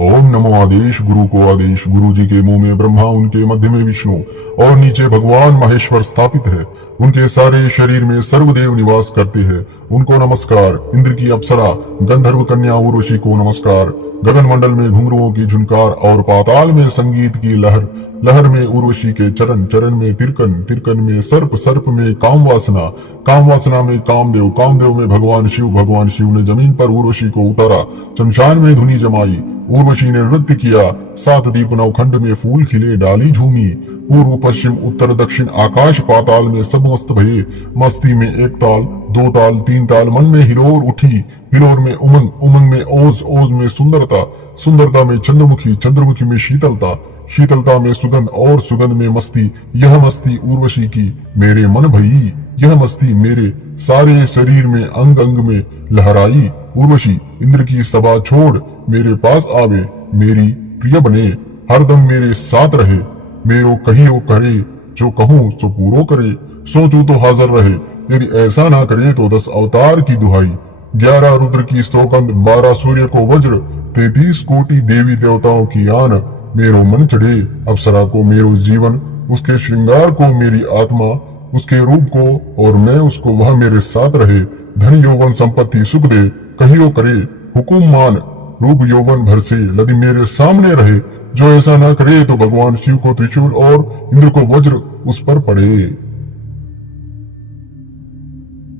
ओम नमो आदेश। गुरु को आदेश। गुरु जी के मुंह में ब्रह्मा, उनके मध्य में विष्णु और नीचे भगवान महेश्वर स्थापित है। उनके सारे शरीर में सर्वदेव निवास करते हैं। उनको नमस्कार। इंद्र की अप्सरा गंधर्व कन्या उर्वशी को नमस्कार। गगन मंडल में घुंघरुओं की झुनकार और पाताल में संगीत की लहर, लहर में उर्वशी के चरण, चरण में तिरकन, तिरकन में सर्प, सर्प में काम वासना, काम वासना में कामदेव, कामदेव में भगवान शिव, भगवान शिव ने जमीन पर उर्वशी को उतारा। शमशान में धुनी जमाई, उर्वशी ने नृत्य किया। सात दीप नवखंड में फूल खिले, डाली झूमी। पूर्व पश्चिम उत्तर दक्षिण आकाश पाताल में सब मस्त भये। मस्ती में एक ताल, दो ताल, तीन ताल, मन में हिलोर उठी। हिलोर में उमंग, उमंग में ओज, ओज में सुंदरता, सुंदरता में चंद्रमुखी, चंद्रमुखी में शीतलता, शीतलता में सुगंध और सुगंध में मस्ती। यह मस्ती उर्वशी की मेरे मन भई, यह मस्ती मेरे सारे शरीर में अंग अंग में लहराई। उर्वशी इंद्र की सभा छोड़ मेरे पास आवे, मेरी प्रिय बने, हरदम मेरे साथ रहे। मेरो कहियो करे, जो कहूँ सो पूरो करे। सोचूं तो हाजिर रहे, यदि ऐसा ना करे तो 10 अवतार की दुहाई। 11 रुद्र की सौगंध, 12 सूर्य को वज्र, 33 कोटि देवी देवताओं की आन। मेरो मन चढ़े अप्सरा को मेरो जीवन, उसके श्रृंगार को मेरी आत्मा, उसके रूप को और मैं उसको, वह मेरे साथ रहे। धन यौवन संपत्ति सुख दे, कहियो करे हुकुम मान। रूप यौवन भर से यदि मेरे सामने रहे, जो ऐसा ना करे तो भगवान शिव को त्रिशूल और इंद्र को वज्र उस पर पड़े।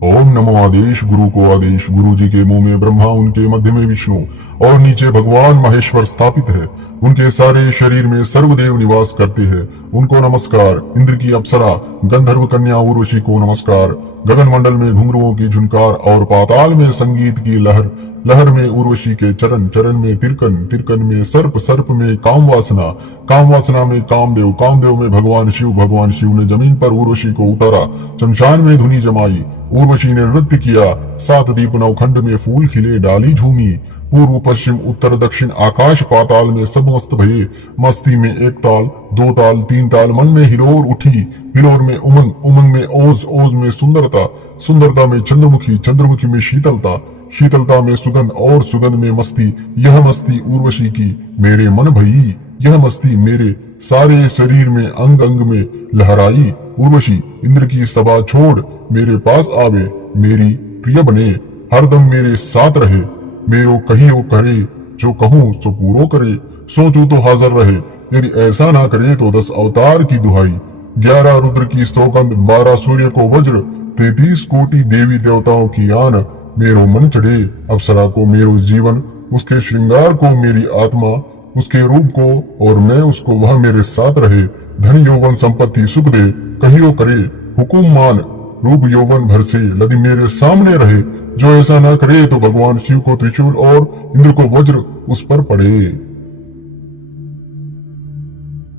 ओम नमो आदेश। गुरु को आदेश। गुरु जी के मुंह में ब्रह्मा, उनके मध्य में विष्णु और नीचे भगवान महेश्वर स्थापित है। उनके सारे शरीर में सर्वदेव निवास करते हैं। उनको नमस्कार। इंद्र की अप्सरा गंधर्व कन्या उर्वशी को नमस्कार। गगन मंडल में घुंघरुओं की झुनकार और पाताल में संगीत की लहर, लहर में उर्वशी के चरण, चरण में तिरकन, तिरकन में सर्प, सर्प में काम वासना, काम वासना में कामदेव, कामदेव में भगवान शिव, भगवान शिव ने जमीन पर उर्वशी को उतारा। शमशान में धुनी जमाई, उर्वशी ने नृत्य किया। सात दीप नवखंड में फूल खिले, डाली झूमी। पूर्व पश्चिम उत्तर दक्षिण आकाश पाताल में सब मस्त भये। मस्ती में एक ताल, दो ताल, तीन ताल, मन में हिलोर उठी। हिलोर में उमंग, उमंग में ओज, ओज में सुंदरता, सुंदरता में चंद्रमुखी, चंद्रमुखी में शीतलता, शीतलता में सुगंध और सुगंध में मस्ती। यह मस्ती उर्वशी की मेरे मन भई, यह मस्ती मेरे सारे शरीर में अंग अंग में लहराई। उर्वशी इंद्र की सभा छोड़ मेरे पास आवे, मेरी प्रिय बने, हरदम मेरे साथ रहे। मेरो कहियो करे, जो कहूँ सो पूरो करे। सोचूं तो हाजिर रहे, यदि ऐसा ना करे तो 10 अवतार की दुहाई। 11 रुद्र की सौगंध, 12 सूर्य को वज्र, 33 कोटि देवी देवताओं की आन। मेरो मन चढ़े अप्सरा को मेरो जीवन, उसके श्रृंगार को मेरी आत्मा, उसके रूप को और मैं उसको, वह मेरे साथ रहे। धन यौवन संपत्ति सुख दे, कहियो करे हुकुम मान। रूप यौवन भर से यदि मेरे सामने रहे, जो ऐसा ना करे तो भगवान शिव को त्रिशूल और इंद्र को वज्र उस पर पड़े।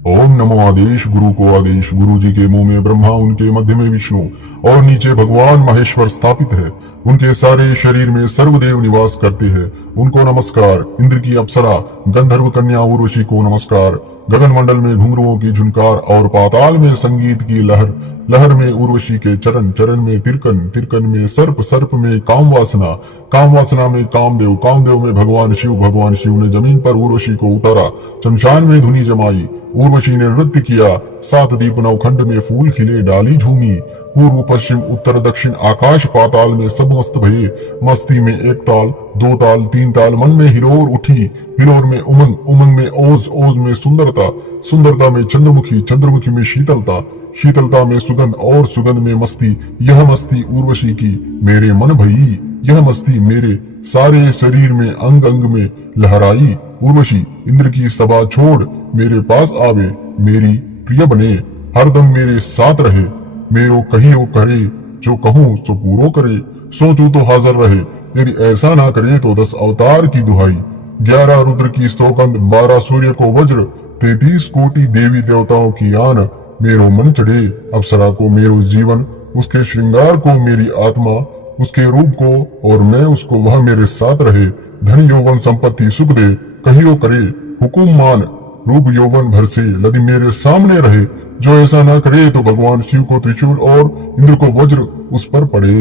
ओम नमो आदेश। गुरु को आदेश। गुरु जी के मुंह में ब्रह्मा, उनके मध्य में विष्णु और नीचे भगवान महेश्वर स्थापित है। उनके सारे शरीर में सर्वदेव निवास करते हैं। उनको नमस्कार। इंद्र की अप्सरा गंधर्व कन्या उर्वशी को नमस्कार। गगन मंडल में घुंघरुओं की झुनकार और पाताल में संगीत की लहर, लहर में उर्वशी के चरण, चरण में तिरकन, तिरकन में सर्प, सर्प में काम वासना, काम वासना में कामदेव, कामदेव में भगवान शिव, भगवान शिव ने जमीन पर उर्वशी को उतारा। शमशान में धुनी जमाई, उर्वशी ने नृत्य किया। सात दीप नवखंड में फूल खिले, डाली झूमी। पूर्व पश्चिम उत्तर दक्षिण आकाश पाताल में सब मस्त भये। मस्ती में एक ताल, दो ताल, तीन ताल, मन में हिलोर उठी। हिलोर में उमंग, उमंग में ओज, ओज में सुंदरता, सुंदरता में चंद्रमुखी, चंद्रमुखी में शीतलता, शीतलता में सुगंध और सुगंध में मस्ती। यह मस्ती उर्वशी की मेरे मन भई, यह मस्ती मेरे सारे शरीर में अंग अंग में लहराई। उर्वशी इंद्र की सभा छोड़ मेरे पास आवे, मेरी प्रिय बने, हरदम मेरे साथ रहे। मेरो कहियो करे, जो कहूँ सो पूरो करे। सोचूं तो हाजिर रहे, यदि ऐसा ना करे तो 10 अवतार की दुहाई। 11 रुद्र की सौगंध, 12 सूर्य को वज्र, 33 कोटि देवी देवताओं की आन। मेरो मन चढ़े अप्सरा को मेरो जीवन, उसके श्रृंगार को मेरी आत्मा, उसके रूप को और मैं उसको, वह मेरे साथ रहे। धन यौवन संपत्ति सुख दे, कहियो करे हुकुम मान। रूप यौवन भर से यदि मेरे सामने रहे, जो ऐसा ना करे तो भगवान शिव को त्रिशूल और इंद्र को वज्र उस पर पड़े।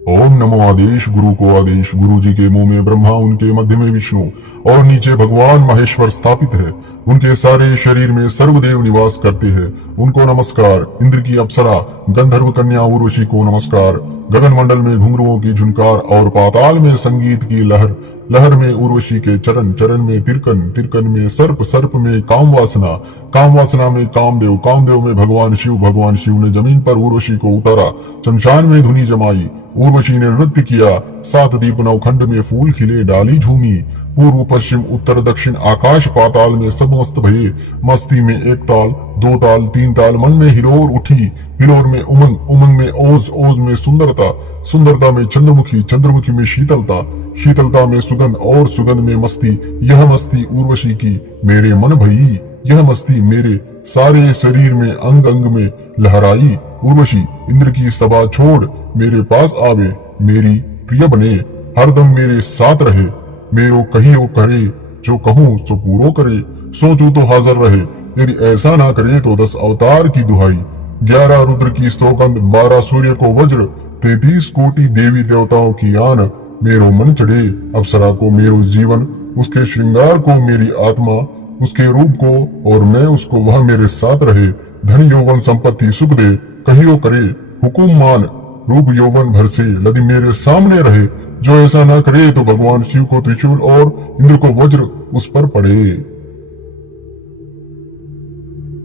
ओम नमो आदेश गुरु को आदेश, गुरु जी के मुंह में ब्रह्मा, उनके मध्य में विष्णु और नीचे भगवान महेश्वर स्थापित है। उनके सारे शरीर में सर्वदेव निवास करते हैं। उनको नमस्कार। इंद्र की अप्सरा गंधर्व कन्या उर्वशी को नमस्कार। गगन मंडल में घुंघरुओं की झुनकार और पाताल में संगीत की लहर, लहर में उर्वशी के चरण, चरण में तिरकन, तिरकन में सर्प, सर्प में काम वासना, काम वासना में कामदेव, कामदेव में भगवान शिव, भगवान शिव ने जमीन पर उर्वशी को उतारा। शमशान में धुनी जमाई, उर्वशी ने नृत्य किया। सात दीप नवखंड में फूल खिले, डाली झूमी। पूर्व पश्चिम उत्तर दक्षिण आकाश पाताल में सब मस्त भये। मस्ती में एक ताल, दो ताल, तीन ताल, मन में हिलोर उठी। हिलोर में उमंग, उमंग में ओज, ओज में सुंदरता, सुंदरता में चंद्रमुखी, चंद्रमुखी में शीतलता, शीतलता में सुगंध और सुगंध में मस्ती। यह मस्ती उर्वशी की मेरे मन भई, यह मस्ती मेरे सारे शरीर में अंग अंग में लहराई। उर्वशी इंद्र की सभा छोड़ मेरे पास आवे, मेरी प्रिय बने, हरदम मेरे साथ रहे। मेरो कहियो करे, जो कहूँ सो पूरो करे। सोचू तो हाजिर रहे, यदि ऐसा ना करे तो 10 अवतार की दुहाई। 11 रुद्र की सौगंध, 12 सूर्य को वज्र, 33 कोटि देवी देवताओं की आन। मेरो मन चढ़े अप्सरा को मेरो जीवन, उसके श्रृंगार को मेरी आत्मा, उसके रूप को और मैं उसको, वह मेरे साथ रहे। धन यौवन संपत्ति सुख दे, कहियो करे हुकुम मान। रूप यौवन भर से यदि मेरे सामने रहे, जो ऐसा ना करे तो भगवान शिव को त्रिशूल और इंद्र को वज्र उस पर पड़े।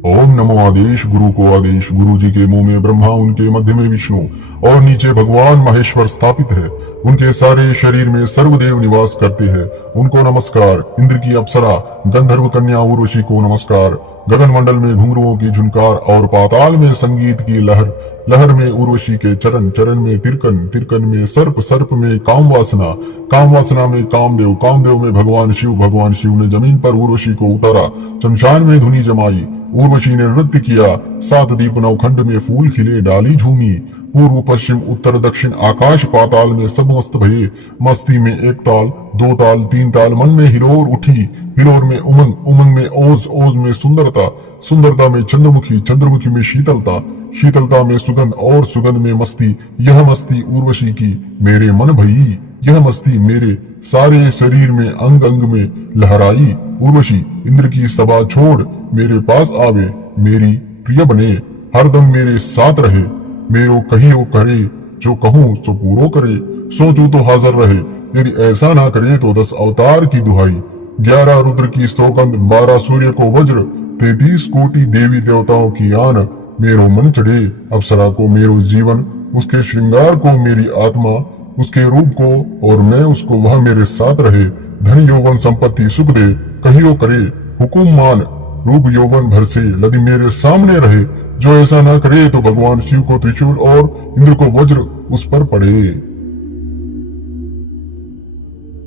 ओम नमो आदेश गुरु को आदेश, गुरु जी के मुंह में ब्रह्मा, उनके मध्य में विष्णु और नीचे भगवान महेश्वर स्थापित है। उनके सारे शरीर में सर्वदेव निवास करते हैं। उनको नमस्कार। इंद्र की अप्सरा गंधर्व कन्या उर्वशी को नमस्कार। गगन मंडल में घुंघरुओं की झुनकार और पाताल में संगीत की लहर, लहर में उर्वशी के चरण, चरण में तिरकन, तिरकन में सर्प, सर्प में काम वासना, काम वासना में कामदेव, कामदेव में भगवान शिव, भगवान शिव ने जमीन पर उर्वशी को उतारा। शमशान में धुनी जमाई, उर्वशी ने नृत्य किया। सात दीप नवखंड में फूल खिले, डाली झूमी। पूर्व पश्चिम उत्तर दक्षिण आकाश पाताल में सब मस्त भये। मस्ती में एक ताल, दो ताल, तीन ताल, मन में हिलोर उठी। हिलोर में उमंग, उमंग में ओज, ओज में सुंदरता, सुंदरता में चंद्रमुखी, चंद्रमुखी में शीतलता, शीतलता में सुगंध और सुगंध में मस्ती। यह मस्ती उर्वशी की मेरे मन भई, यह मस्ती मेरे सारे शरीर में अंग अंग में लहराई। उर्वशी इंद्र की सभा छोड़ मेरे पास आवे, मेरी प्रिय बने, हरदम मेरे साथ रहे। मेरो कहियो करे, जो कहूँ सो पूरो करे। सोचू तो हाजिर रहे, यदि ऐसा ना करे तो 10 अवतार की दुहाई। 11 रुद्र की सौगंध, 12 सूर्य को वज्र, 33 कोटि देवी देवताओं की आन। मेरो मन चढ़े अप्सरा को मेरो जीवन, उसके श्रृंगार को मेरी आत्मा, उसके रूप को और मैं उसको, वह मेरे साथ रहे। धन यौवन संपत्ति सुख दे, कहियो करे हुकुम मान। रूप यौवन भर से यदि मेरे सामने रहे, जो ऐसा ना करे तो भगवान शिव को त्रिशूल और इंद्र को वज्र उस पर पड़े।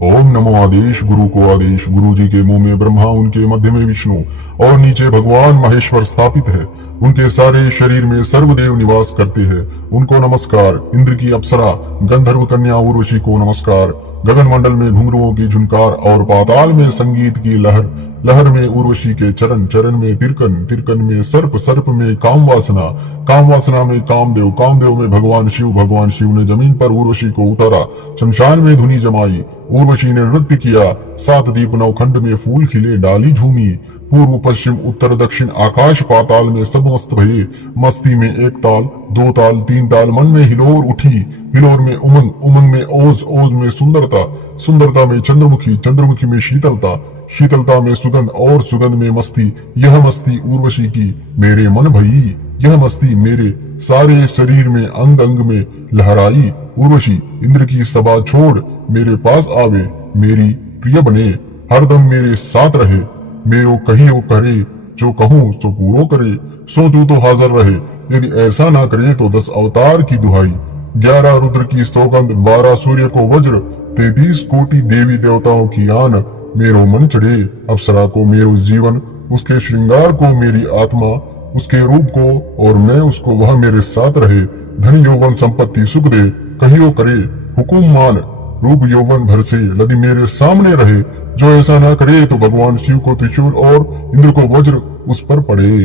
ओम नमो आदेश गुरु को आदेश, गुरु जी के मुंह में ब्रह्मा, उनके मध्य में विष्णु और नीचे भगवान महेश्वर स्थापित है। उनके सारे शरीर में सर्वदेव निवास करते हैं। उनको नमस्कार। इंद्र की अप्सरा गंधर्व कन्या उर्वशी को नमस्कार। गगन मंडल में घुंघरुओं की झुनकार और पाताल में संगीत की लहर, लहर में उर्वशी के चरण, चरण में तिरकन, तिरकन में सर्प, सर्प में काम वासना, काम वासना में कामदेव, कामदेव में भगवान शिव, भगवान शिव ने जमीन पर उर्वशी को उतारा। शमशान में धुनी जमाई, उर्वशी ने नृत्य किया। सात दीप नवखंड में फूल खिले, डाली झूमी। पूर्व पश्चिम उत्तर दक्षिण आकाश पाताल में सब मस्त भये। मस्ती में एक ताल, दो ताल, तीन ताल, मन में हिलोर उठी। हिलोर में उमंग, उमंग में ओज, ओज में सुंदरता, सुंदरता में चंद्रमुखी, चंद्रमुखी में शीतलता, शीतलता में सुगंध और सुगंध में मस्ती। यह मस्ती उर्वशी की मेरे मन भई, यह मस्ती मेरे सारे शरीर में अंग अंग में लहराई। उर्वशी इंद्र की सभा छोड़ मेरे पास आवे, मेरी प्रिय बने, हरदम मेरे साथ रहे। मेरो कहियो करे, जो कहूँ सो पूरो करे। सोचू तो हाजिर रहे, यदि ऐसा ना करे तो 10 अवतार की दुहाई। 11 रुद्र की सौगंध, 12 सूर्य को वज्र, 33 कोटि देवी देवताओं की आन। मेरो मन चढ़े अप्सरा को मेरो जीवन, उसके श्रृंगार को मेरी आत्मा, उसके रूप को और मैं उसको, वह मेरे साथ रहे। धन यौवन संपत्ति सुख दे, कहियो करे हुकुम मान। रूप यौवन भर से यदि मेरे सामने रहे, जो ऐसा ना करे तो भगवान शिव को त्रिशूल और इंद्र को वज्र उस पर पड़े।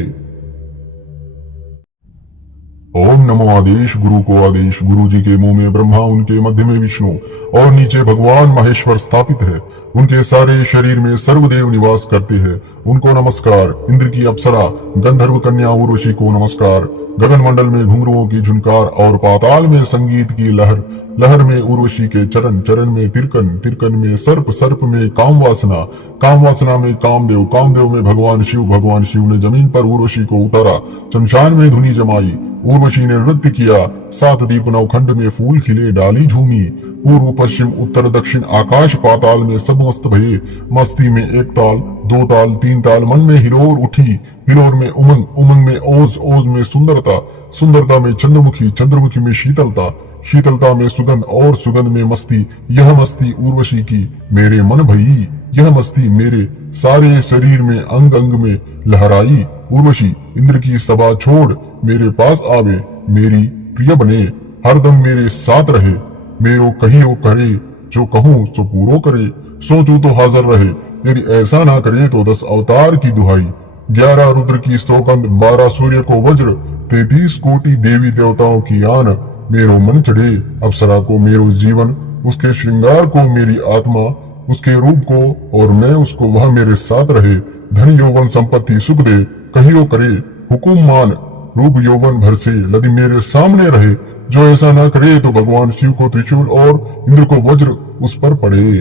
ओम नमो आदेश गुरु को आदेश, गुरु जी के मुंह में ब्रह्मा, उनके मध्य में विष्णु और नीचे भगवान महेश्वर स्थापित है। उनके सारे शरीर में सर्वदेव निवास करते हैं। उनको नमस्कार। इंद्र की अप्सरा गंधर्व कन्या उर्वशी को नमस्कार। गगन मंडल में घुंघरुओं की झुनकार और पाताल में संगीत की लहर, लहर में उर्वशी के चरण, चरण में तिरकन, तिरकन में सर्प, सर्प में काम वासना, काम वासना में कामदेव, कामदेव में भगवान शिव, भगवान शिव ने जमीन पर उर्वशी को उतारा। शमशान में धुनी जमाई, उर्वशी ने नृत्य किया। सात दीप नवखंड में फूल खिले, डाली झूमी। पूर्व पश्चिम उत्तर दक्षिण आकाश पाताल में सब मस्त भये। मस्ती में एक ताल, दो ताल, तीन ताल, मन में हिलोर उठी। हिलोर में उमंग, उमंग में ओज, ओज में सुंदरता, सुंदरता में चंद्रमुखी, चंद्रमुखी में शीतलता, शीतलता में सुगंध और सुगंध में मस्ती। यह मस्ती उर्वशी की मेरे मन भई, यह मस्ती मेरे सारे शरीर में अंग अंग में लहराई। उर्वशी इंद्र की सभा छोड़ मेरे पास आवे, मेरी प्रिय बने, हरदम मेरे साथ रहे। मेरो कहियो करे, जो कहूँ सो पूरो करे। सोचूं तो हाजिर रहे, यदि ऐसा ना करे तो 10 अवतार की दुहाई। 11 रुद्र की सौगंध, 12 सूर्य को वज्र, 33 कोटि देवी देवताओं की आन। मेरो मन चढ़े अप्सरा को मेरो जीवन, उसके श्रृंगार को मेरी आत्मा, उसके रूप को और मैं उसको, वह मेरे साथ रहे। धन यौवन संपत्ति सुख दे, कहियो करे हुकुम मान। रूप यौवन भर से यदि मेरे सामने रहे, जो ऐसा ना करे तो भगवान शिव को त्रिशूल और इंद्र को वज्र उस पर पड़े।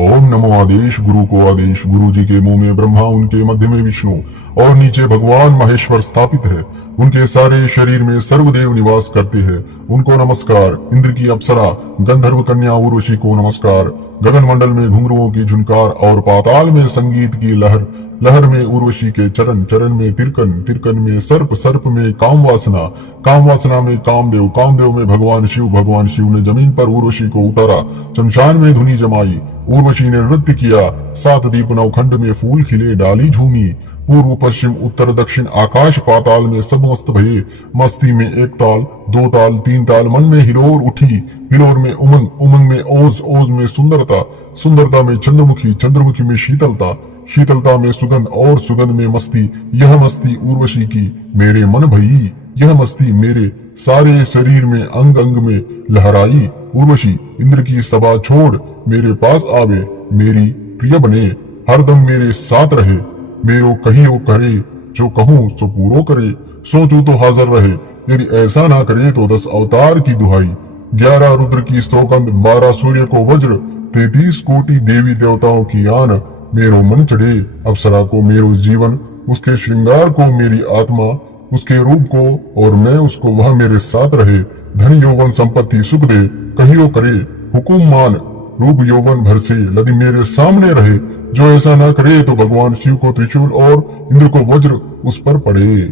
ओम नमो आदेश गुरु को आदेश, गुरु जी के मुंह में ब्रह्मा, उनके मध्य में विष्णु और नीचे भगवान महेश्वर स्थापित है। उनके सारे शरीर में सर्वदेव निवास करते हैं। उनको नमस्कार। इंद्र की अप्सरा गंधर्व कन्या उर्वशी को नमस्कार। गगन मंडल में घुंघरुओं की झुनकार और पाताल में संगीत की लहर, लहर में उर्वशी के चरण, चरण में तिरकन, तिरकन में सर्प, सर्प में काम वासना, काम वासना में कामदेव, कामदेव में भगवान शिव, भगवान शिव ने जमीन पर उर्वशी को उतारा। शमशान में धुनी जमाई, उर्वशी ने नृत्य किया। सात दीप नवखंड में फूल खिले, डाली झूमी। पूर्व पश्चिम उत्तर दक्षिण आकाश पाताल में सब मस्त भये। मस्ती में एक ताल, दो ताल, तीन ताल, मन में हिलोर उठी। हिलोर में उमंग, उमंग में ओज, ओज में सुंदरता, सुंदरता में चंद्रमुखी, चंद्रमुखी में शीतलता, शीतलता में सुगंध और सुगंध में मस्ती। यह मस्ती उर्वशी की मेरे मन भई, यह मस्ती मेरे सारे शरीर में अंग अंग में लहराई। उर्वशी इंद्र की सभा छोड़ मेरे पास आवे, मेरी प्रिय बने, हरदम मेरे साथ रहे। मेरो कहियो करे, जो कहूँ सो पूरो करे। सोचूं तो हाजिर रहे, यदि ऐसा ना करे तो 10 अवतार की दुहाई। 11 रुद्र की सौगंध, 12 सूर्य को वज्र, 33 कोटि देवी देवताओं की आन। मेरो मन चढ़े अप्सरा को मेरो जीवन, उसके श्रृंगार को मेरी आत्मा, उसके रूप को और मैं उसको, वह मेरे साथ रहे। धन यौवन संपत्ति सुख दे, कहियो करे हुकुम मान। रूप यौवन भर से यदि मेरे सामने रहे, जो ऐसा ना करे तो भगवान शिव को त्रिशूल और इंद्र को वज्र उस पर पड़े।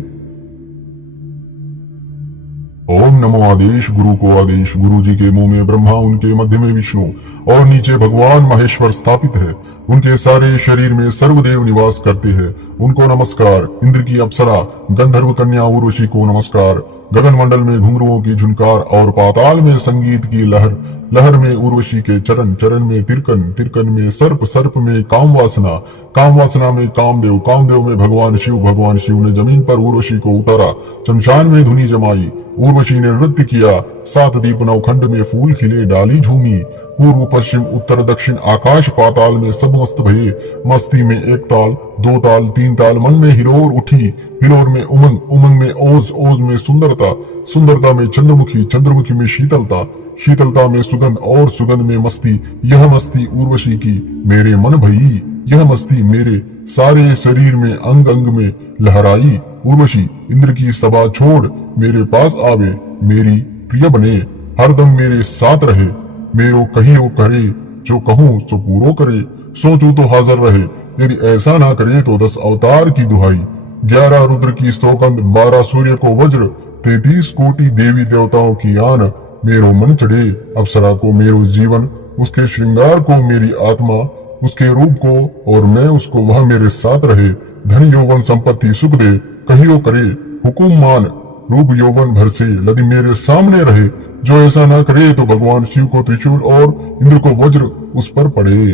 ओम नमो आदेश गुरु को आदेश, गुरु जी के मुंह में ब्रह्मा, उनके मध्य में विष्णु और नीचे भगवान महेश्वर स्थापित है। उनके सारे शरीर में सर्वदेव निवास करते हैं। उनको नमस्कार। इंद्र की अप्सरा गंधर्व कन्या उर्वशी को नमस्कार। गगन मंडल में घुंघरुओं की झुनकार और पाताल में संगीत की लहर, लहर में उर्वशी के चरण, चरण में तिरकन, तिरकन में सर्प, सर्प में काम वासना, काम वासना में कामदेव, कामदेव में भगवान शिव, भगवान शिव ने जमीन पर उर्वशी को उतारा। शमशान में धुनी जमाई, उर्वशी ने नृत्य किया। सात दीप नवखंड में फूल खिले, डाली झूमी। पूर्व पश्चिम उत्तर दक्षिण आकाश पाताल में सब मस्त भये। मस्ती में एक ताल, दो ताल, तीन ताल, मन में हिलोर उठी। हिलोर में उमंग, उमंग में ओज, ओज में सुंदरता, सुंदरता में चंद्रमुखी, चंद्रमुखी में शीतलता, शीतलता में सुगंध और सुगंध में मस्ती। यह मस्ती उर्वशी की मेरे मन भई, यह मस्ती मेरे सारे शरीर में अंग अंग में लहराई। उर्वशी इंद्र की सभा छोड़ मेरे पास आवे, मेरी प्रिय बने, हरदम मेरे साथ रहे। मेरो कहियो करे, जो कहूँ सो पूरो करे। सोचूं तो हाजिर रहे, यदि ऐसा ना करे तो 10 अवतार की दुहाई। 11 रुद्र की सौगंध, 12 सूर्य को वज्र, 33 कोटि देवी देवताओं की आन। मेरो मन चढ़े अप्सरा को मेरो जीवन, उसके श्रृंगार को मेरी आत्मा, उसके रूप को और मैं उसको, वह मेरे साथ रहे। धन यौवन संपत्ति सुख दे, कहियो करे हुकुम मान। रूप यौवन भर से यदि मेरे सामने रहे, जो ऐसा ना करे तो भगवान शिव को त्रिशूल और इंद्र को वज्र उस पर पड़े।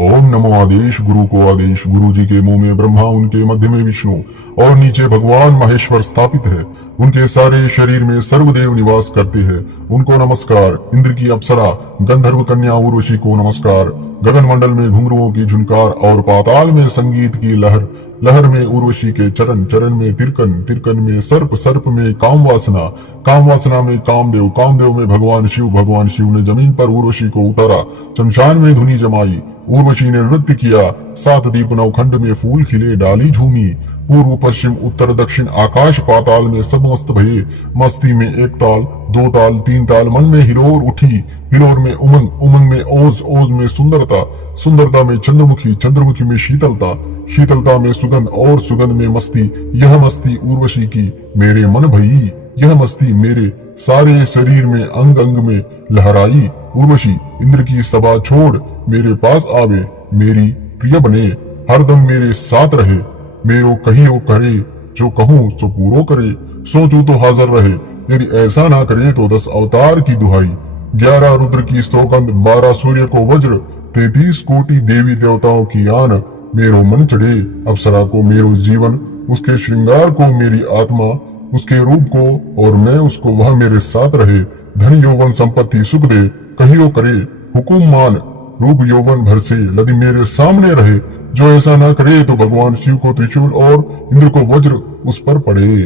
ओम नमो आदेश गुरु को आदेश, गुरु जी के मुंह में ब्रह्मा, उनके मध्य में विष्णु और नीचे भगवान महेश्वर स्थापित है। उनके सारे शरीर में सर्वदेव निवास करते हैं। उनको नमस्कार। इंद्र की अप्सरा गंधर्व कन्या उर्वशी को नमस्कार। गगन मंडल में घुंघरुओं की झुनकार और पाताल में संगीत की लहर, लहर में उर्वशी के चरण, चरण में तिरकन, तिरकन में सर्प, सर्प में काम वासना, काम वासना में कामदेव, कामदेव में भगवान शिव, भगवान शिव ने जमीन पर उर्वशी को उतारा। शमशान में धुनी जमाई, उर्वशी ने नृत्य किया। सात दीप नवखंड में फूल खिले, डाली झूमी। पूर्व पश्चिम उत्तर दक्षिण आकाश पाताल में सब मस्त भये। मस्ती में एक ताल, दो ताल, तीन ताल, मन में हिलोर उठी। हिलोर में उमंग, उमंग में ओज, ओज में सुंदरता, सुंदरता में चंद्रमुखी, चंद्रमुखी में शीतलता, शीतलता में सुगंध और सुगंध में मस्ती। यह मस्ती उर्वशी की मेरे मन भई, यह मस्ती मेरे सारे शरीर में अंग अंग में लहराई। उर्वशी इंद्र की सभा छोड़ मेरे पास आवे, मेरी प्रिय बने, हरदम मेरे साथ रहे। मेरो कहियो करे, जो कहूँ सो पूरो करे, सोचूं तो हाजिर रहे, यदि ऐसा ना करे तो 10 अवतार की दुहाई। 11 रुद्र की सौगंध, 12 सूर्य को वज्र, 33 कोटि देवी देवताओं की आन। मेरो मन चढ़े अप्सरा को मेरो जीवन, उसके श्रृंगार को मेरी आत्मा, उसके रूप को और मैं उसको, वह मेरे साथ रहे। धन यौवन संपत्ति सुख दे, कहियो करे हुकुम मान। रूप यौवन भर से यदि मेरे सामने रहे, जो ऐसा ना करे तो भगवान शिव को त्रिशूल और इंद्र को वज्र उस पर पड़े।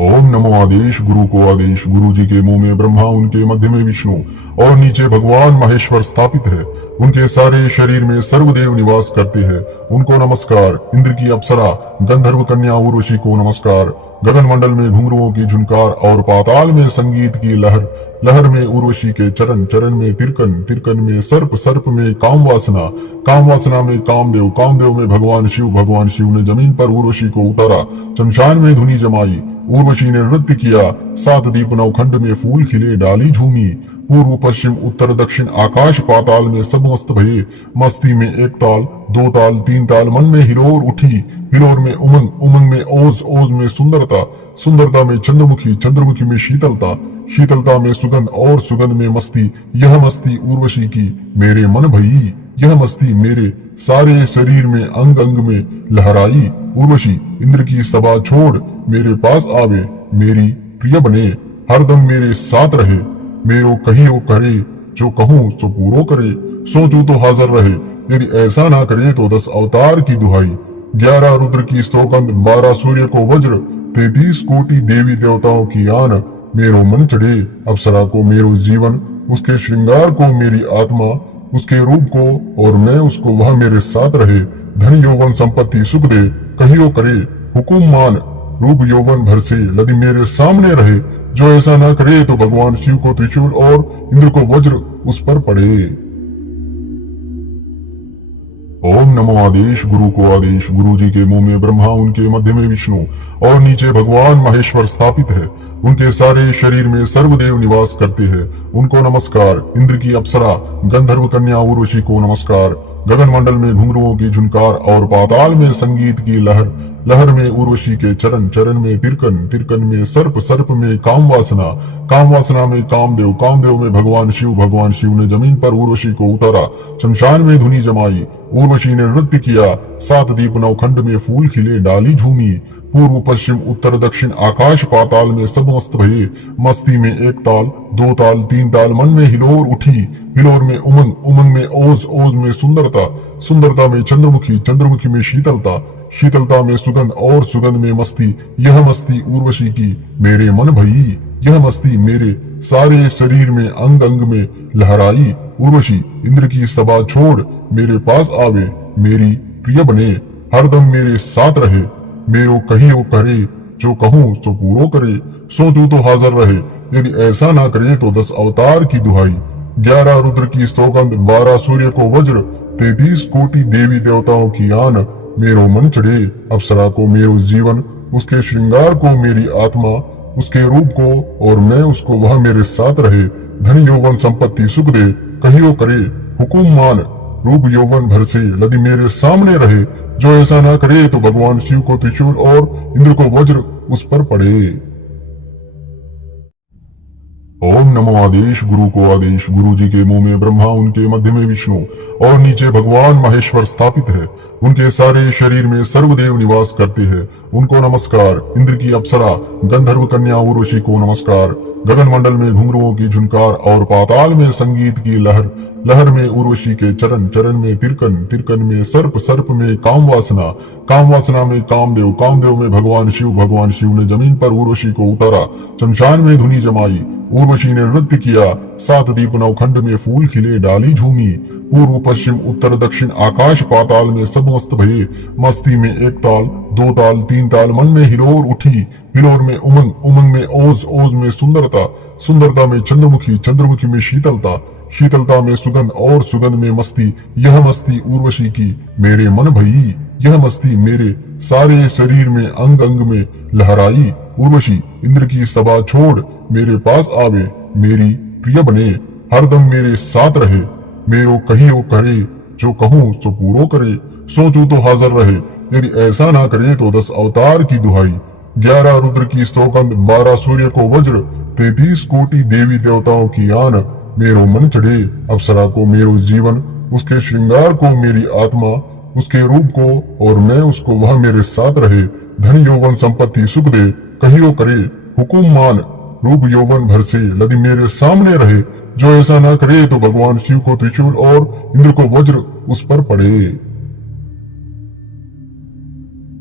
ओम नमो आदेश गुरु को आदेश, गुरु जी के मुंह में ब्रह्मा, उनके मध्य में विष्णु और नीचे भगवान महेश्वर स्थापित है। उनके सारे शरीर में सर्वदेव निवास करते हैं। उनको नमस्कार। इंद्र की अप्सरा गंधर्व कन्या उर्वशी को नमस्कार। गगन मंडल में घुंघरुओं की झुनकार और पाताल में संगीत की लहर, लहर में उर्वशी के चरण, चरण में तिरकन, तिरकन में सर्प, सर्प में काम वासना, काम वासना में कामदेव, कामदेव में भगवान शिव, भगवान शिव ने जमीन पर उर्वशी को उतारा। शमशान में धुनी जमाई, उर्वशी ने नृत्य किया। सात दीप नवखंड में फूल खिले, डाली झूमी। पूर्व पश्चिम उत्तर दक्षिण आकाश पाताल में सब मस्त भये। मस्ती में एक ताल, दो ताल, तीन ताल, मन में हिलोर उठी। हिलोर में उमंग, उमंग में ओज, ओज में सुंदरता, सुंदरता में चंद्रमुखी, चंद्रमुखी में शीतलता, शीतलता में सुगंध और सुगंध में मस्ती। यह मस्ती उर्वशी की मेरे मन भई, यह मस्ती मेरे सारे शरीर में अंग अंग में लहराई। उर्वशी इंद्र की सभा छोड़ मेरे पास आवे, मेरी प्रिय बने, हरदम मेरे साथ रहे। मेरो कहियो करे, जो कहूँ सो पूरो करे, सोचूं तो हाजिर रहे, यदि ऐसा ना करे तो 10 अवतार की दुहाई। 11 रुद्र की सौगंध, 12 सूर्य को वज्र, 33 कोटि देवी देवताओं की आन। मेरो मन चढ़े अप्सरा को मेरो जीवन, उसके श्रृंगार को मेरी आत्मा, उसके रूप को और मैं उसको, वह मेरे साथ रहे। धन यौवन संपत्ति सुख दे, कहियो करे हुकुम मान। रूप यौवन भर से यदि मेरे सामने रहे, जो ऐसा ना करे तो भगवान शिव को त्रिशूल और इंद्र को वज्र उस पर पड़े। ओम नमो आदेश गुरु को आदेश, गुरु जी के मुंह में ब्रह्मा, उनके मध्य में विष्णु और नीचे भगवान महेश्वर स्थापित है। उनके सारे शरीर में सर्वदेव निवास करते हैं। उनको नमस्कार। इंद्र की अप्सरा गंधर्व कन्या उर्वशी को नमस्कार। गगन मंडल में घुंघरुओं की झुनकार और पाताल में संगीत की लहर, लहर में उर्वशी के चरण, चरण में तिरकन, तिरकन में सर्प, सर्प में काम वासना, काम वासना में कामदेव, कामदेव में भगवान शिव, भगवान शिव ने जमीन पर उर्वशी को उतारा। शमशान में धुनी जमाई, उर्वशी ने नृत्य किया। सात दीप नवखंड में फूल खिले, डाली झूमी। पूर्व पश्चिम उत्तर दक्षिण आकाश पाताल में सब मस्त भये। मस्ती में एक ताल, दो ताल, तीन ताल, मन में हिलोर उठी। हिलोर में उमंग, उमंग में ओज, ओज में सुंदरता, सुंदरता में चंद्रमुखी, चंद्रमुखी में शीतलता, शीतलता में सुगंध और सुगंध में मस्ती। यह मस्ती उर्वशी की मेरे मन भई, यह मस्ती मेरे सारे शरीर में अंग अंग में लहराई। उर्वशी इंद्र की सभा छोड़ मेरे पास आवे, मेरी प्रिय बने, हरदम मेरे साथ रहे। मेरो कहियो करे, जो कहूँ सो पूरो करे, सोचूं तो हाजिर रहे, यदि ऐसा ना करे तो 10 अवतार की दुहाई। 11 रुद्र की सौगंध, 12 सूर्य को वज्र, 33 कोटि देवी देवताओं की आन। मेरो मन चढ़े अप्सरा को मेरो जीवन, उसके श्रृंगार को मेरी आत्मा, उसके रूप को और मैं उसको, वह मेरे साथ रहे। धन यौवन संपत्ति सुख दे, कहियो करे हुकुम मान। रूप यौवन भर से यदि मेरे सामने रहे, जो ऐसा ना करे तो भगवान शिव को त्रिशूल और इंद्र को वज्र उस पर पड़े। ओम नमो आदेश गुरु को आदेश, गुरु जी के मुंह में ब्रह्मा, उनके मध्य में विष्णु और नीचे भगवान महेश्वर स्थापित है। उनके सारे शरीर में सर्वदेव निवास करते हैं। उनको नमस्कार। इंद्र की अप्सरा, गंधर्व कन्या उर्वशी को नमस्कार। गगन मंडल में घुंघरुओं की झुनकार और पाताल में संगीत की लहर, लहर में उर्वशी के चरण, चरण में तिरकन, तिरकन में सर्प, सर्प में काम वासना, काम वासना में कामदेव, कामदेव में भगवान शिव, भगवान शिव ने जमीन पर उर्वशी को उतारा। शमशान में धुनी जमाई, उर्वशी ने नृत्य किया। सात दीप नवखंड में फूल खिले, डाली झूमी। पूर्व पश्चिम उत्तर दक्षिण आकाश पाताल में सब मस्त भये। मस्ती में एक ताल, दो ताल, तीन ताल, मन में हिलोर उठी। हिलोर में उमंग, उमंग में ओज, ओज में सुंदरता, सुंदरता में चंद्रमुखी, चंद्रमुखी में शीतलता, शीतलता में सुगंध और सुगंध में मस्ती। यह मस्ती उर्वशी की मेरे मन भई, यह मस्ती मेरे सारे शरीर में अंग अंग में लहराई। उर्वशी इंद्र की सभा छोड़ मेरे पास आवे, मेरी प्रिय बने, हरदम मेरे साथ रहे। मेरो कहियो करे, जो कहूँ सो पूरो करे। सोचूं तो हाजिर रहे, यदि ऐसा ना करे तो 10 अवतार की दुहाई। 11 रुद्र की सौगंध, 12 सूर्य को वज्र, 33 कोटि देवी देवताओं की आन। मेरो मन चढ़े अप्सरा को मेरो जीवन, उसके श्रृंगार को मेरी आत्मा, उसके रूप को और मैं उसको, वह मेरे साथ रहे। धन यौवन संपत्ति सुख दे, कहियो करे हुकुम मान। रूप यौवन भर से यदि मेरे सामने रहे, जो ऐसा ना करे तो भगवान शिव को त्रिशूल और इंद्र को वज्र उस पर पड़े।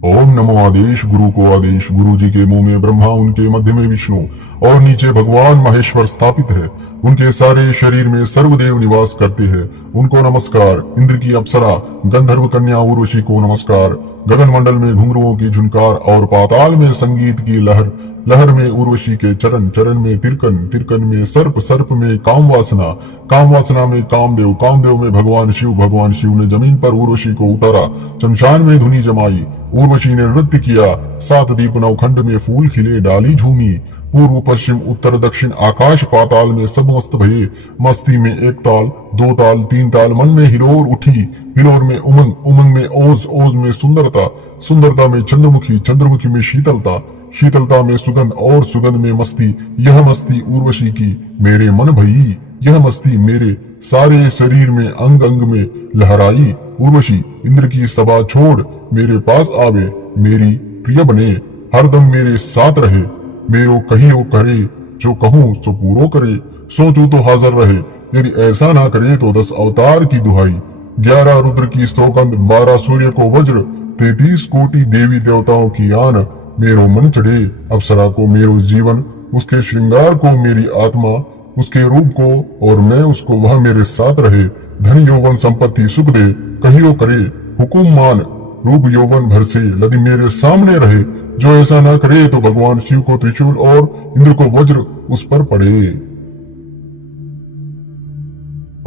ओम नमो आदेश गुरु को आदेश, गुरु जी के मुंह में ब्रह्मा, उनके मध्य में विष्णु और नीचे भगवान महेश्वर स्थापित है। उनके सारे शरीर में सर्वदेव निवास करते हैं। उनको नमस्कार। इंद्र की अप्सरा, गंधर्व कन्या उर्वशी को नमस्कार। गगन मंडल में घुंघरुओं की झुनकार और पाताल में संगीत की लहर, लहर में उर्वशी के चरण, चरण में तिरकन, तिरकन में सर्प, सर्प में काम वासना, काम वासना में कामदेव, कामदेव में भगवान शिव, भगवान शिव ने जमीन पर उर्वशी को उतारा। शमशान में धुनी जमाई, उर्वशी ने नृत्य किया। सात दीप नवखंड में फूल खिले, डाली झूमी। पूर्व पश्चिम उत्तर दक्षिण आकाश पाताल में सब मस्त भये। मस्ती में एक ताल, दो ताल, तीन ताल, मन में हिलोर उठी। हिलोर में उमंग, उमंग में ओज, ओज में सुंदरता, सुंदरता में चंद्रमुखी, चंद्रमुखी में शीतलता, शीतलता में सुगंध और सुगंध में मस्ती। यह मस्ती उर्वशी की मेरे मन भई, यह मस्ती मेरे सारे शरीर में अंग अंग में लहराई। उर्वशी इंद्र की सभा छोड़ मेरे पास आवे, मेरी प्रिय बने, हरदम मेरे साथ रहे। मेरो कहियो करे, जो कहूँ सो पूरो करे। सोचूं तो हाजिर रहे, यदि ऐसा ना करे तो 10 अवतार की दुहाई। 11 रुद्र की सौगंध, 12 सूर्य को वज्र, 33 कोटि देवी देवताओं की आन। मेरो मन चढ़े अप्सरा को मेरो जीवन, उसके श्रृंगार को मेरी आत्मा, उसके रूप को और मैं उसको, वह मेरे साथ रहे। धन यौवन संपत्ति सुख दे, कहियो करे हुकुम मान। रूप यौवन भर से यदि मेरे सामने रहे, जो ऐसा ना करे तो भगवान शिव को त्रिशूल और इंद्र को वज्र उस पर पड़े।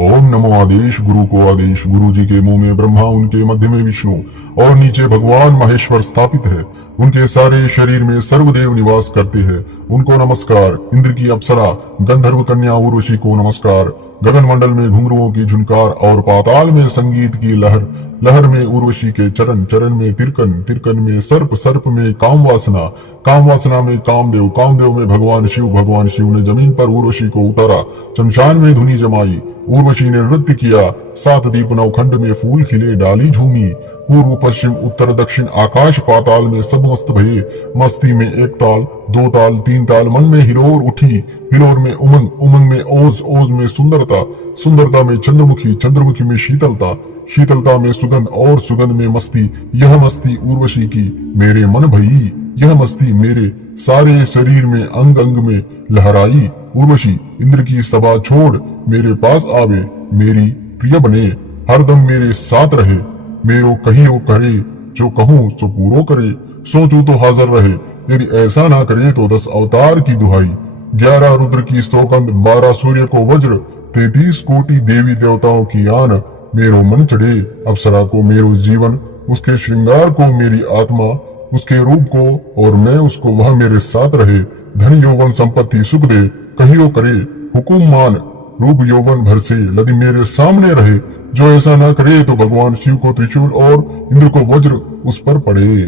ओम नमो आदेश गुरु को आदेश, गुरु जी के मुंह में ब्रह्मा, उनके मध्य में विष्णु और नीचे भगवान महेश्वर स्थापित है। उनके सारे शरीर में सर्वदेव निवास करते हैं। उनको नमस्कार। इंद्र की अप्सरा, गंधर्व कन्या उर्वशी को नमस्कार। गगन मंडल में घुंघरुओं की झुनकार और पाताल में संगीत की लहर, लहर में उर्वशी के चरण, चरण में तिरकन, तिरकन में सर्प, सर्प में काम वासना, काम वासना में कामदेव, कामदेव में भगवान शिव, भगवान शिव ने जमीन पर उर्वशी को उतारा। शमशान में धुनी जमाई, उर्वशी ने नृत्य किया। सात दीप नवखंड में फूल खिले, डाली झूमी। पूर्व पश्चिम उत्तर दक्षिण आकाश पाताल में सब मस्त भये। मस्ती में एक ताल, दो ताल, तीन ताल, मन में हिलोर उठी। हिलोर में उमंग, उमंग में ओज, ओज में सुंदरता, सुंदरता में चंद्रमुखी, चंद्रमुखी में शीतलता, शीतलता में सुगंध और सुगंध में मस्ती। यह मस्ती उर्वशी की मेरे मन भई, यह मस्ती मेरे सारे शरीर में अंग अंग में लहराई। उर्वशी इंद्र की सभा छोड़ मेरे पास आवे, मेरी प्रिय बने, हरदम मेरे साथ रहे। मेरो कहियो करे, जो कहूँ सो पूरो करे। सोचूं तो हाजिर रहे, यदि ऐसा ना करे तो 10 अवतार की दुहाई। 11 रुद्र की सौगंध, 12 सूर्य को वज्र, 33 कोटि देवी देवताओं की आन। मेरो मन चढ़े अप्सरा को मेरो जीवन, उसके श्रृंगार को मेरी आत्मा, उसके रूप को और मैं उसको, वह मेरे साथ रहे। धन यौवन संपत्ति सुख दे, कहियो करे हुकुम मान। रूप यौवन भर से यदि मेरे सामने रहे, जो ऐसा ना करे तो भगवान शिव को त्रिशूल और इंद्र को वज्र उस पर पड़े।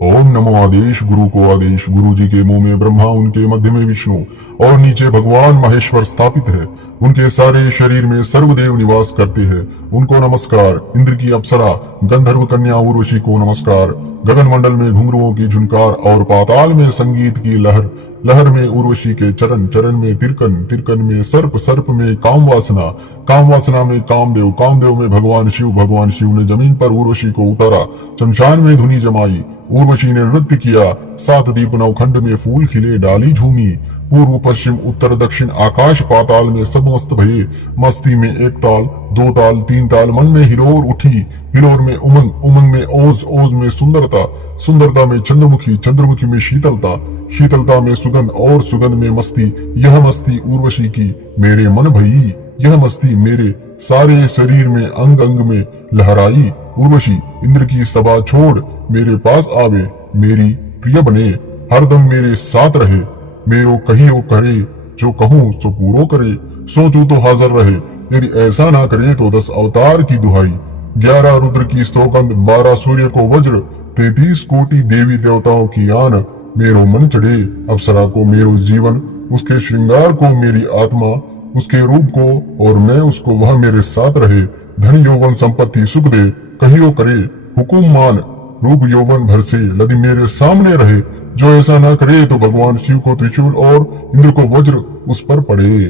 ओम नमो आदेश गुरु को आदेश, गुरु जी के मुंह में ब्रह्मा, उनके मध्य में विष्णु और नीचे भगवान महेश्वर स्थापित है। उनके सारे शरीर में सर्वदेव निवास करते हैं। उनको नमस्कार। इंद्र की अप्सरा गंधर्व कन्या उर्वशी को नमस्कार। गगन मंडल में घुंघरुओं की झुनकार और पाताल में संगीत की लहर, लहर में उर्वशी के चरण, चरण में तिरकन, तिरकन में सर्प, सर्प में काम वासना, काम वासना में कामदेव, कामदेव में भगवान शिव, भगवान शिव ने जमीन पर उर्वशी को उतारा। शमशान में धुनी जमाई, उर्वशी ने नृत्य किया। सात दीप नवखंड में फूल खिले, डाली झूमी। पूर्व पश्चिम उत्तर दक्षिण आकाश पाताल में सब मस्त भये। मस्ती में एक ताल, दो ताल, तीन ताल, मन में हिलोर उठी। हिलोर में उमंग, उमंग में ओज, ओज में सुंदरता, सुंदरता में चंद्रमुखी, चंद्रमुखी में शीतलता, शीतलता में सुगंध और सुगंध में मस्ती। यह मस्ती उर्वशी की मेरे मन भई, यह मस्ती मेरे सारे शरीर में अंग अंग में लहराई। उर्वशी इंद्र की सभा छोड़ मेरे पास आवे, मेरी प्रिय बने, हरदम मेरे साथ रहे। मेरो कहियो करे, जो कहूँ सो पूरो करे। सोचूं तो हाजिर रहे, यदि ऐसा ना करे तो 10 अवतार की दुहाई। 11 रुद्र की सौगंध, 12 सूर्य को वज्र, 33 कोटि देवी देवताओं की आन। मेरो मन चढ़े अप्सरा को मेरो जीवन, उसके श्रृंगार को मेरी आत्मा, उसके रूप को और मैं उसको, वह मेरे साथ रहे। धन यौवन संपत्ति सुख दे, कहियो करे हुकुम मान। रूप यौवन भर से यदि मेरे सामने रहे, जो ऐसा ना करे तो भगवान शिव को त्रिशूल और इंद्र को वज्र उस पर पड़े।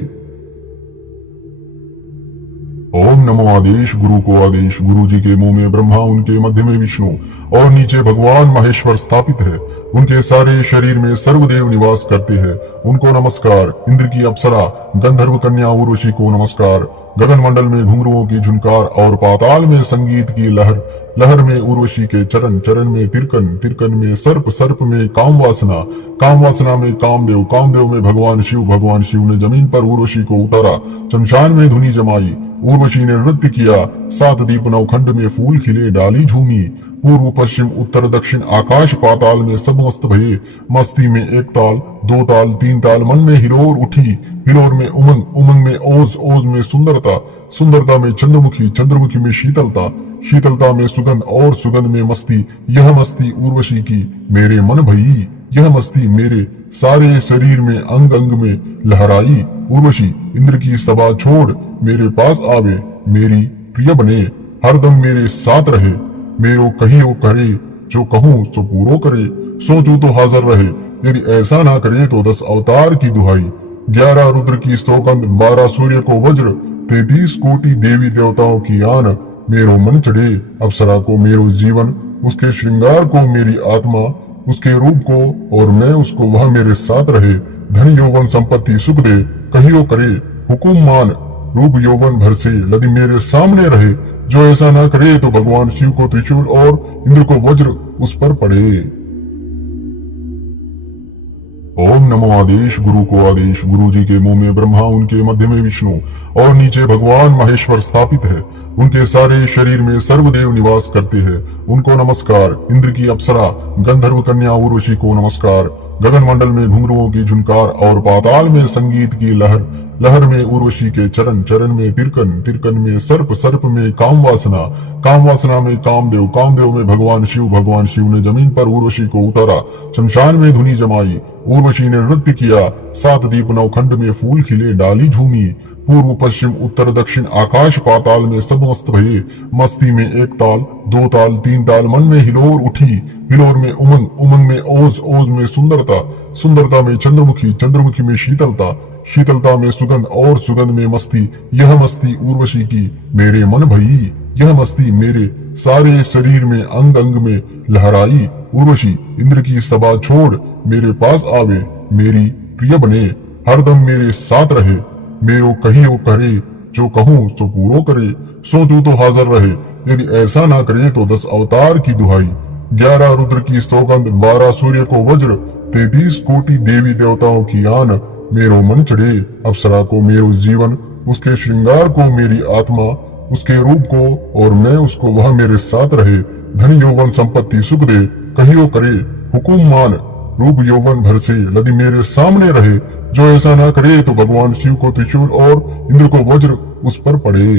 ओम नमो आदेश गुरु को आदेश, गुरु जी के मुंह में ब्रह्मा, उनके मध्य में विष्णु और नीचे भगवान महेश्वर स्थापित है। उनके सारे शरीर में सर्वदेव निवास करते हैं। उनको नमस्कार। इंद्र की अप्सरा गंधर्व कन्या उर्वशी को नमस्कार। गगन मंडल में घुंघरुओं की झुनकार और पाताल में संगीत की लहर, लहर में उर्वशी के चरण, चरण में तिरकन, तिरकन में सर्प, सर्प में काम वासना, काम वासना में कामदेव, कामदेव में भगवान शिव, भगवान शिव ने जमीन पर उर्वशी को उतारा। शमशान में धुनी जमाई, उर्वशी ने नृत्य किया। सात दीप नवखंड में फूल खिले, डाली झूमी। पूर्व पश्चिम उत्तर दक्षिण आकाश पाताल में सब मस्त भये। मस्ती में एक ताल, दो ताल, तीन ताल, मन में हिलोर उठी। हिलोर में उमंग, उमंग में ओज, ओज में सुंदरता, सुंदरता में चंद्रमुखी, चंद्रमुखी में शीतलता, शीतलता में सुगंध और सुगंध में मस्ती। यह मस्ती उर्वशी की मेरे मन भई, यह मस्ती मेरे सारे शरीर में अंग अंग में लहराई। उर्वशी इंद्र की सभा छोड़ मेरे पास आवे, मेरी प्रिय बने, हरदम मेरे साथ रहे। मेरो कहियो करे, जो कहूँ सो पूरो करे। सोचूं तो हाजिर रहे, यदि ऐसा ना करे तो 10 अवतार की दुहाई। 11 रुद्र की सौगंध, 12 सूर्य को वज्र, 33 कोटि देवी देवताओं की आन। मेरो मन चढ़े अप्सरा को मेरो जीवन, उसके श्रृंगार को मेरी आत्मा, उसके रूप को और मैं उसको, वह मेरे साथ रहे। धन यौवन संपत्ति सुख दे, कहियो करे हुकुम मान। रूप यौवन भर से यदि मेरे सामने रहे, जो ऐसा ना करे तो भगवान शिव को त्रिशूल और इंद्र को वज्र उस पर पड़े। ओम नमो आदेश गुरु को आदेश, गुरु जी के मुंह में ब्रह्मा, उनके मध्य में विष्णु और नीचे भगवान महेश्वर स्थापित है। उनके सारे शरीर में सर्वदेव निवास करते हैं। उनको नमस्कार। इंद्र की अप्सरा गंधर्व कन्या उर्वशी को नमस्कार। गगन मंडल में घुंघरुओं की झुनकार और पाताल में संगीत की लहर, लहर में उर्वशी के चरण, चरण में तिरकन, तिरकन में सर्प, सर्प में काम वासना, काम वासना में कामदेव, कामदेव में भगवान शिव, भगवान शिव ने जमीन पर उर्वशी को उतारा। शमशान में धुनी जमाई, उर्वशी ने नृत्य किया। सात दीप नवखंड में फूल खिले, डाली झूमी। पूर्व पश्चिम उत्तर दक्षिण आकाश पाताल में सब मस्त भये। मस्ती में एक ताल, दो ताल, तीन ताल, मन में हिलोर उठी। हिलोर में उमंग, उमंग में ओज, ओज में सुंदरता, सुंदरता में चंद्रमुखी, चंद्रमुखी में शीतलता, शीतलता में सुगंध और सुगंध में मस्ती। यह मस्ती उर्वशी की मेरे मन भई, यह मस्ती मेरे सारे शरीर में अंग अंग में लहराई। उर्वशी इंद्र की सभा छोड़ मेरे पास आवे, मेरी प्रिय बने, हरदम मेरे साथ रहे। मेरो कहियो करे, जो कहूँ सो पूरो करे। सोचूं तो हाजिर रहे, यदि ऐसा ना करे तो 10 अवतार की दुहाई। 11 रुद्र की सौगंध, 12 सूर्य को वज्र, 33 कोटि देवी देवताओं की आन। मेरो मन चढ़े अप्सरा को मेरो जीवन, उसके श्रृंगार को मेरी आत्मा, उसके रूप को और मैं उसको, वह मेरे साथ रहे। धन यौवन संपत्ति सुख दे, कहियो करे हुकुम मान। रूप यौवन भर से यदि मेरे सामने रहे, जो ऐसा ना करे तो भगवान शिव को त्रिशूल और इंद्र को वज्र उस पर पड़े।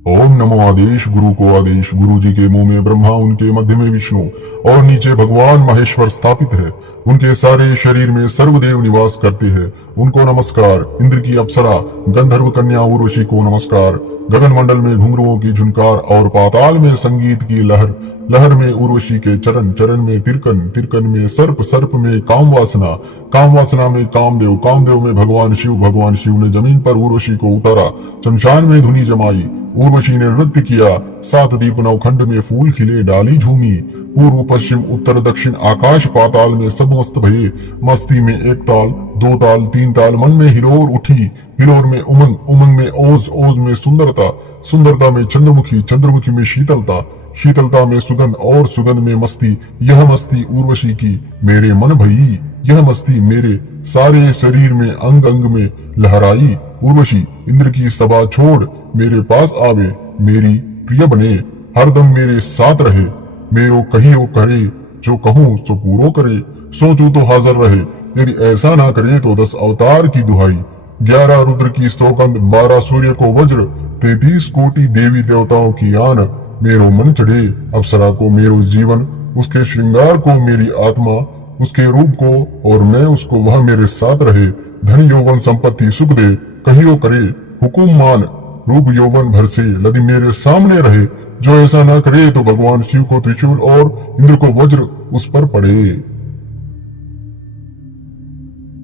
ओम नमो आदेश गुरु को आदेश, गुरु जी के मुंह में ब्रह्मा, उनके मध्य में विष्णु और नीचे भगवान महेश्वर स्थापित है। उनके सारे शरीर में सर्वदेव निवास करते हैं। उनको नमस्कार। इंद्र की अप्सरा गंधर्व कन्या उर्वशी को नमस्कार। गगन मंडल में घुंघरुओं की झुनकार और पाताल में संगीत की लहर, लहर में उर्वशी के चरण, चरण में तिरकन, तिरकन में सर्प, सर्प में काम वासना, काम वासना में कामदेव, कामदेव में भगवान शिव, भगवान शिव ने जमीन पर उर्वशी को उतारा। शमशान में धुनी जमाई, उर्वशी ने नृत्य किया। सात दीप नवखंड में फूल खिले, डाली झूमी। पूर्व पश्चिम उत्तर दक्षिण आकाश पाताल में सब मस्त भये। मस्ती में एक ताल, दो ताल, तीन ताल, मन में हिलोर उठी। हिलोर में उमंग, उमंग में ओज, ओज में सुंदरता, सुंदरता में चंद्रमुखी, चंद्रमुखी में शीतलता, शीतलता में सुगंध और सुगंध में मस्ती। यह मस्ती उर्वशी की मेरे मन भई, यह मस्ती मेरे सारे शरीर में अंग अंग में लहराई। उर्वशी इंद्र की सभा छोड़ मेरे पास आवे, मेरी प्रिय बने, हरदम मेरे साथ रहे। मेरो कहियो करे, जो कहूँ सो पूरो करे। सोचूं तो हाजिर रहे, यदि ऐसा ना करे तो 10 अवतार की दुहाई। 11 रुद्र की सौगंध, 12 सूर्य को वज्र, 33 कोटि देवी देवताओं की आन। मेरो मन चढ़े अप्सरा को मेरो जीवन, उसके श्रृंगार को मेरी आत्मा, उसके रूप को और मैं उसको, वह मेरे साथ रहे। धन यौवन संपत्ति सुख दे, कहियो करे हुकुम मान। रूप यौवन भर से यदि मेरे सामने रहे, जो ऐसा ना करे तो भगवान शिव को त्रिशूल और इंद्र को वज्र उस पर पड़े।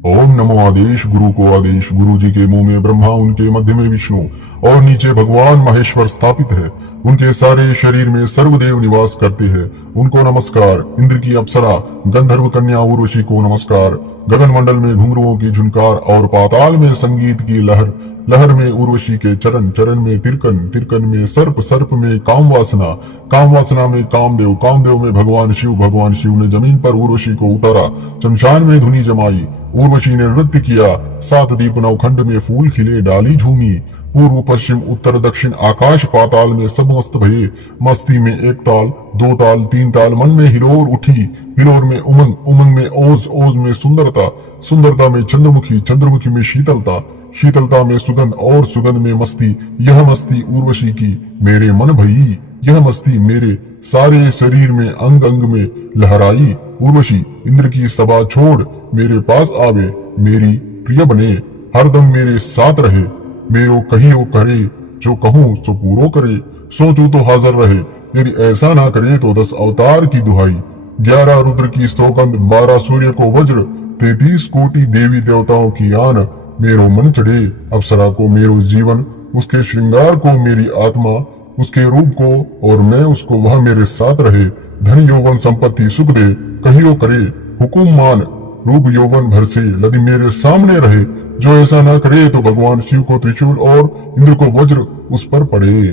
ओम नमो आदेश गुरु को आदेश, गुरु जी के मुंह में ब्रह्मा, उनके मध्य में विष्णु और नीचे भगवान महेश्वर स्थापित है। उनके सारे शरीर में सर्वदेव निवास करते हैं। उनको नमस्कार। इंद्र की अप्सरा गंधर्व कन्या उर्वशी को नमस्कार। गगन मंडल में घुंघरुओं की झुनकार और पाताल में संगीत की लहर, लहर में उर्वशी के चरण, चरण में तिरकन, तिरकन में सर्प, सर्प में काम वासना, काम वासना में कामदेव, कामदेव में भगवान शिव, भगवान शिव ने जमीन पर उर्वशी को उतारा। शमशान में धुनी जमाई, उर्वशी ने नृत्य किया। सात दीप नवखंड में फूल खिले, डाली झूमी। पूर्व पश्चिम उत्तर दक्षिण आकाश पाताल में सब मस्त भये। मस्ती में एक ताल, दो ताल, तीन ताल, मन में हिलोर उठी। हिलोर में उमंग, उमंग में ओज, ओज में सुंदरता, सुंदरता में चंद्रमुखी, चंद्रमुखी में शीतलता, शीतलता में सुगंध और सुगंध में मस्ती। यह मस्ती उर्वशी की मेरे मन भई, यह मस्ती मेरे सारे शरीर में अंग अंग में लहराई। उर्वशी इंद्र की सभा छोड़ मेरे पास आवे, मेरी प्रिय बने, हरदम मेरे साथ रहे। मेरो कहियो करे, जो कहूँ सो पूरो करे। सोचूं तो हाजिर रहे, यदि ऐसा ना करे तो 10 अवतार की दुहाई। 11 रुद्र की सौगंध, 12 सूर्य को वज्र, 33 कोटि देवी देवताओं की आन। मेरो मन चढ़े अप्सरा को मेरो जीवन, उसके श्रृंगार को मेरी आत्मा, उसके रूप को और मैं उसको, वह मेरे साथ रहे। धन यौवन संपत्ति सुख दे, कहियो करे हुकुम मान। रूप यौवन भर से यदि मेरे सामने रहे, जो ऐसा ना करे तो भगवान शिव को त्रिशूल और इंद्र को वज्र उस पर पड़े।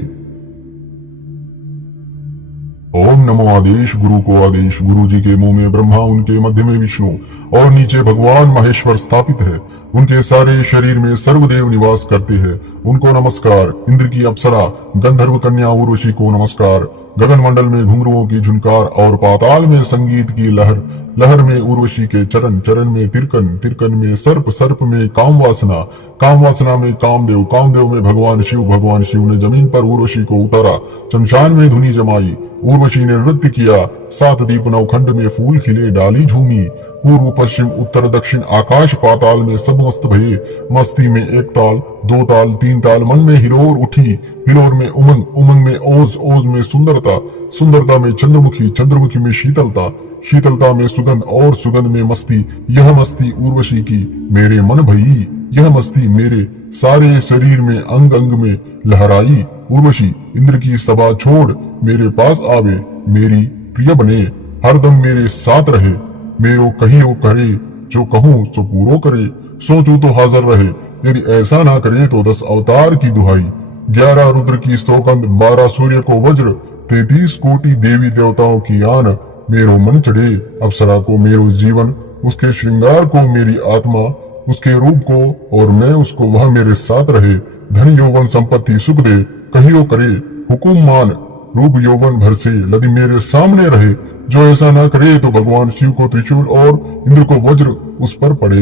ओम नमो आदेश गुरु को आदेश, गुरु जी के मुंह में ब्रह्मा, उनके मध्य में विष्णु और नीचे भगवान महेश्वर स्थापित है। उनके सारे शरीर में सर्वदेव निवास करते हैं। उनको नमस्कार। इंद्र की अप्सरा गंधर्व कन्या उर्वशी को नमस्कार। गगन मंडल में घुंघरुओं की झुनकार और पाताल में संगीत की लहर, लहर में उर्वशी के चरण, चरण में तिरकन, तिरकन में सर्प, सर्प में काम वासना, काम वासना में कामदेव, कामदेव में भगवान शिव, भगवान शिव ने जमीन पर उर्वशी को उतारा। शमशान में धुनी जमाई, उर्वशी ने नृत्य किया। सात दीप नवखंड में फूल खिले, डाली झूमी। पूर्व पश्चिम उत्तर दक्षिण आकाश पाताल में सब मस्त भये। मस्ती में एक ताल, दो ताल, तीन ताल, मन में हिलोर उठी। हिलोर में उमंग, उमंग में ओज, ओज में सुंदरता, सुंदरता में चंद्रमुखी, चंद्रमुखी में शीतलता, शीतलता में सुगंध और सुगंध में मस्ती। यह मस्ती उर्वशी की मेरे मन भई, यह मस्ती मेरे सारे शरीर में अंग अंग में लहराई। उर्वशी इंद्र की सभा छोड़ मेरे पास आवे, मेरी प्रिय बने, हरदम मेरे साथ रहे। मेरो कहियो करे, जो कहूँ सो पूरो करे। सोचूं तो हाजिर रहे, यदि ऐसा ना करे तो 10 अवतार की दुहाई। 11 रुद्र की सौगंध, 12 सूर्य को वज्र, 33 कोटि देवी देवताओं की आन। मेरो मन चढ़े अप्सरा को मेरो जीवन, उसके श्रृंगार को मेरी आत्मा, उसके रूप को और मैं उसको, वह मेरे साथ रहे। धन यौवन संपत्ति सुख दे, कहियो करे हुकुम मान। रूप यौवन भर से यदि मेरे सामने रहे, जो ऐसा ना करे तो भगवान शिव को त्रिशूल और इंद्र को वज्र उस पर पड़े।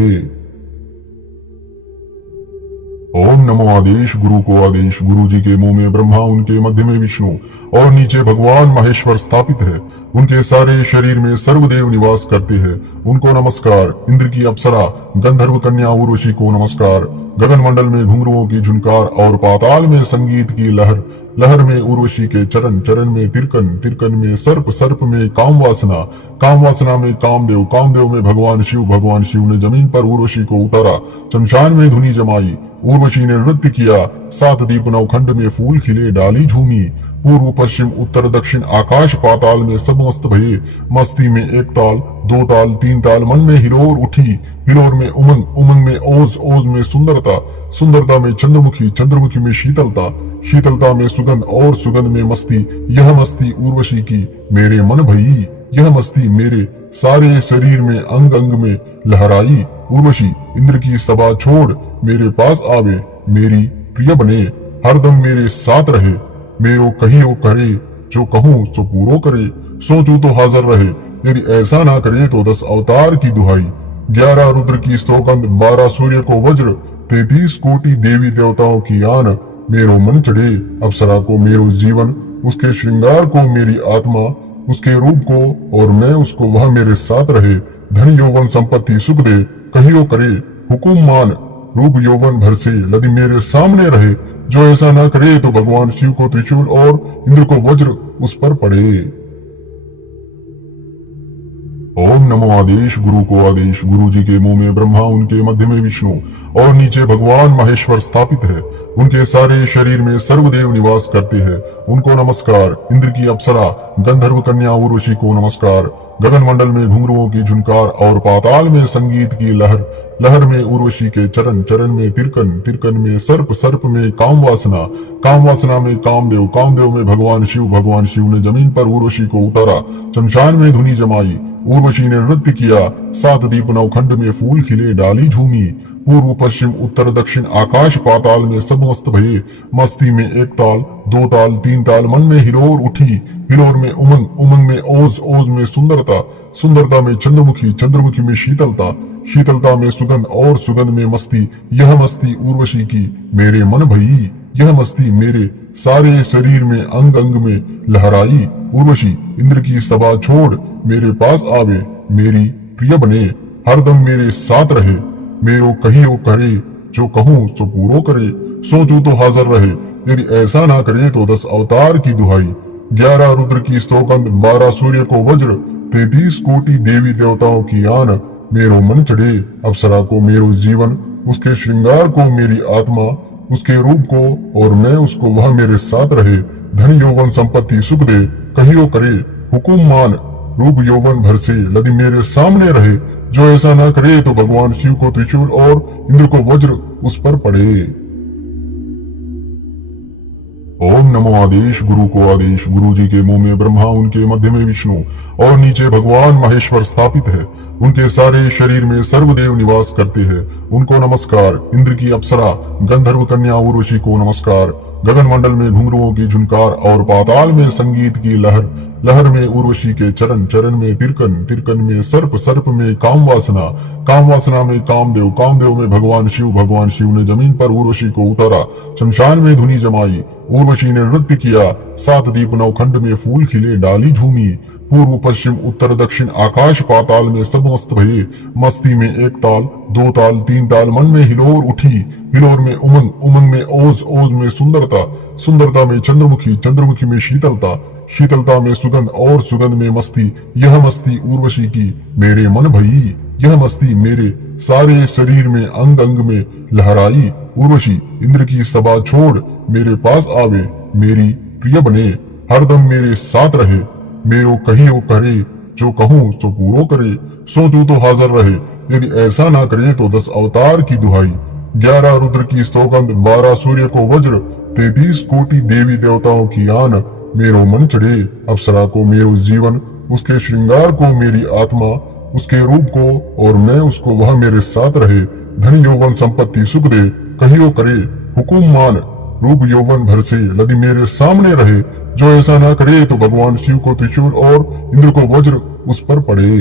ओम नमो आदेश गुरु को आदेश, गुरु जी के मुंह में ब्रह्मा, उनके मध्य में विष्णु और नीचे भगवान महेश्वर स्थापित है। उनके सारे शरीर में सर्वदेव निवास करते हैं। उनको नमस्कार। इंद्र की अप्सरा, गंधर्व कन्या उर्वशी को नमस्कार। गगन मंडल में घुंघरुओं की झुनकार और पाताल में संगीत की लहर, लहर में उर्वशी के चरण, चरण में तिरकन, तिरकन में सर्प, सर्प में काम वासना, काम वासना में कामदेव, कामदेव में भगवान शिव, भगवान शिव ने जमीन पर उर्वशी को उतारा। शमशान में धुनी जमाई, उर्वशी ने नृत्य किया। सात दीप नवखंड में फूल खिले, डाली झूमी। पूर्व पश्चिम उत्तर दक्षिण आकाश पाताल में सब मस्त भये। मस्ती में एक ताल, दो ताल, तीन ताल, मन में हिलोर उठी। हिलोर में उमंग, उमंग में ओज, ओज में सुंदरता, सुंदरता में चंद्रमुखी, चंद्रमुखी में शीतलता, शीतलता में सुगंध और सुगंध में मस्ती। यह मस्ती उर्वशी की मेरे मन भई, यह मस्ती मेरे सारे शरीर में अंग अंग में लहराई। उर्वशी इंद्र की सभा छोड़ मेरे पास आवे, मेरी प्रिय बने, हरदम मेरे साथ रहे। मेरो कहियो करे, जो कहूँ सो पूरो करे। सोचूं तो हाजिर रहे, यदि ऐसा ना करे तो 10 अवतार की दुहाई। 11 रुद्र की सौगंध, 12 सूर्य को वज्र, 33 कोटि देवी देवताओं की आन। मेरो मन चढ़े अप्सरा को मेरो जीवन, उसके श्रृंगार को मेरी आत्मा, उसके रूप को और मैं उसको, वह मेरे साथ रहे। धन यौवन संपत्ति सुख दे, कहियो करे हुकुम मान। रूप यौवन भर से यदि मेरे सामने रहे, जो ऐसा ना करे तो भगवान शिव को त्रिशूल और इंद्र को वज्र उस पर पड़े। ओम नमो आदेश गुरु को आदेश, गुरु जी के मुंह में ब्रह्मा, उनके मध्य में विष्णु और नीचे भगवान महेश्वर स्थापित है। उनके सारे शरीर में सर्वदेव निवास करते हैं। उनको नमस्कार। इंद्र की अप्सरा, गंधर्व कन्या उर्वशी को नमस्कार। गगन मंडल में घुंघरुओं की झुनकार और पाताल में संगीत की लहर, लहर में उर्वशी के चरण, चरण में तिरकन, तिरकन में सर्प, सर्प में काम वासना, काम वासना में कामदेव, कामदेव में भगवान शिव, भगवान शिव ने जमीन पर उर्वशी को उतारा। शमशान में धुनी जमाई, उर्वशी ने नृत्य किया। सात दीप नवखंड में फूल खिले, डाली झूमी। पूर्व पश्चिम उत्तर दक्षिण आकाश पाताल में सब मस्त भये। मस्ती में एक ताल, दो ताल, तीन ताल, मन में हिलोर उठी। हिलोर में उमंग, उमंग में ओज, ओज में सुंदरता, सुंदरता में चंद्रमुखी, चंद्रमुखी में शीतलता, शीतलता में सुगंध और सुगंध में मस्ती। यह मस्ती उर्वशी की मेरे मन भई, यह मस्ती मेरे सारे शरीर में अंग अंग में लहराई। उर्वशी इंद्र की सभा छोड़ मेरे पास आवे, मेरी प्रिय बने, हरदम मेरे साथ रहे। मेरो कहियो करे, जो कहूँ सो पूरो करे। सोचूं तो हाजिर रहे, यदि ऐसा ना करे तो 10 अवतार की दुहाई। 11 रुद्र की सौगंध, 12 सूर्य को वज्र, 33 कोटि देवी देवताओं की आन। मेरो मन चढ़े अप्सरा को मेरो जीवन, उसके श्रृंगार को मेरी आत्मा, उसके रूप को और मैं उसको, वह मेरे साथ रहे। धन यौवन संपत्ति सुख दे, कहियो करे हुकुम मान। रूप यौवन भर से यदि मेरे सामने रहे, जो ऐसा ना करे तो भगवान शिव को त्रिशूल और इंद्र को वज्र उस पर पड़े। ओम नमो आदेश गुरु को आदेश, गुरु जी के मुंह में ब्रह्मा, उनके मध्य में विष्णु और नीचे भगवान महेश्वर स्थापित है। उनके सारे शरीर में सर्वदेव निवास करते हैं। उनको नमस्कार। इंद्र की अप्सरा, गंधर्व कन्या उर्वशी को नमस्कार। गगन मंडल में घुंघरुओं की झुनकार और पाताल में संगीत की लहर, लहर में उर्वशी के चरण, चरण में तिरकन, तिरकन में सर्प, सर्प में काम वासना, काम वासना में कामदेव, कामदेव में भगवान शिव, भगवान शिव ने जमीन पर उर्वशी को उतारा। शमशान में धुनी जमाई, उर्वशी ने नृत्य किया। सात दीप नवखंड में फूल खिले, डाली झूमी। पूर्व पश्चिम उत्तर दक्षिण आकाश पाताल में सब मस्त भये। मस्ती में एक ताल, दो ताल, तीन ताल, मन में हिलोर उठी। हिलोर में उमंग, उमंग में ओज, ओज में सुंदरता, सुंदरता में चंद्रमुखी, चंद्रमुखी में शीतलता, शीतलता में सुगंध और सुगंध में मस्ती। यह मस्ती उर्वशी की मेरे मन भई, यह मस्ती मेरे सारे शरीर में अंग अंग में लहराई। उर्वशी इंद्र की सभा छोड़ मेरे पास आवे, मेरी प्रिय बने, हरदम मेरे साथ रहे। मेरो कहियो करे, जो कहूँ सो पूरो करे। सोचूं तो हाजिर रहे, यदि ऐसा ना करे तो 10 अवतार की दुहाई। 11 रुद्र की सौगंध, 12 सूर्य को वज्र, 33 कोटि देवी देवताओं की आन। मेरो मन चढ़े अप्सरा को मेरो जीवन, उसके श्रृंगार को मेरी आत्मा, उसके रूप को और मैं उसको, वह मेरे साथ रहे। धन यौवन संपत्ति सुख दे, कहियो करे हुकुम मान। रूप यौवन भर से यदि मेरे सामने रहे, जो ऐसा ना करे तो भगवान शिव को त्रिशूल और इंद्र को वज्र उस पर पड़े।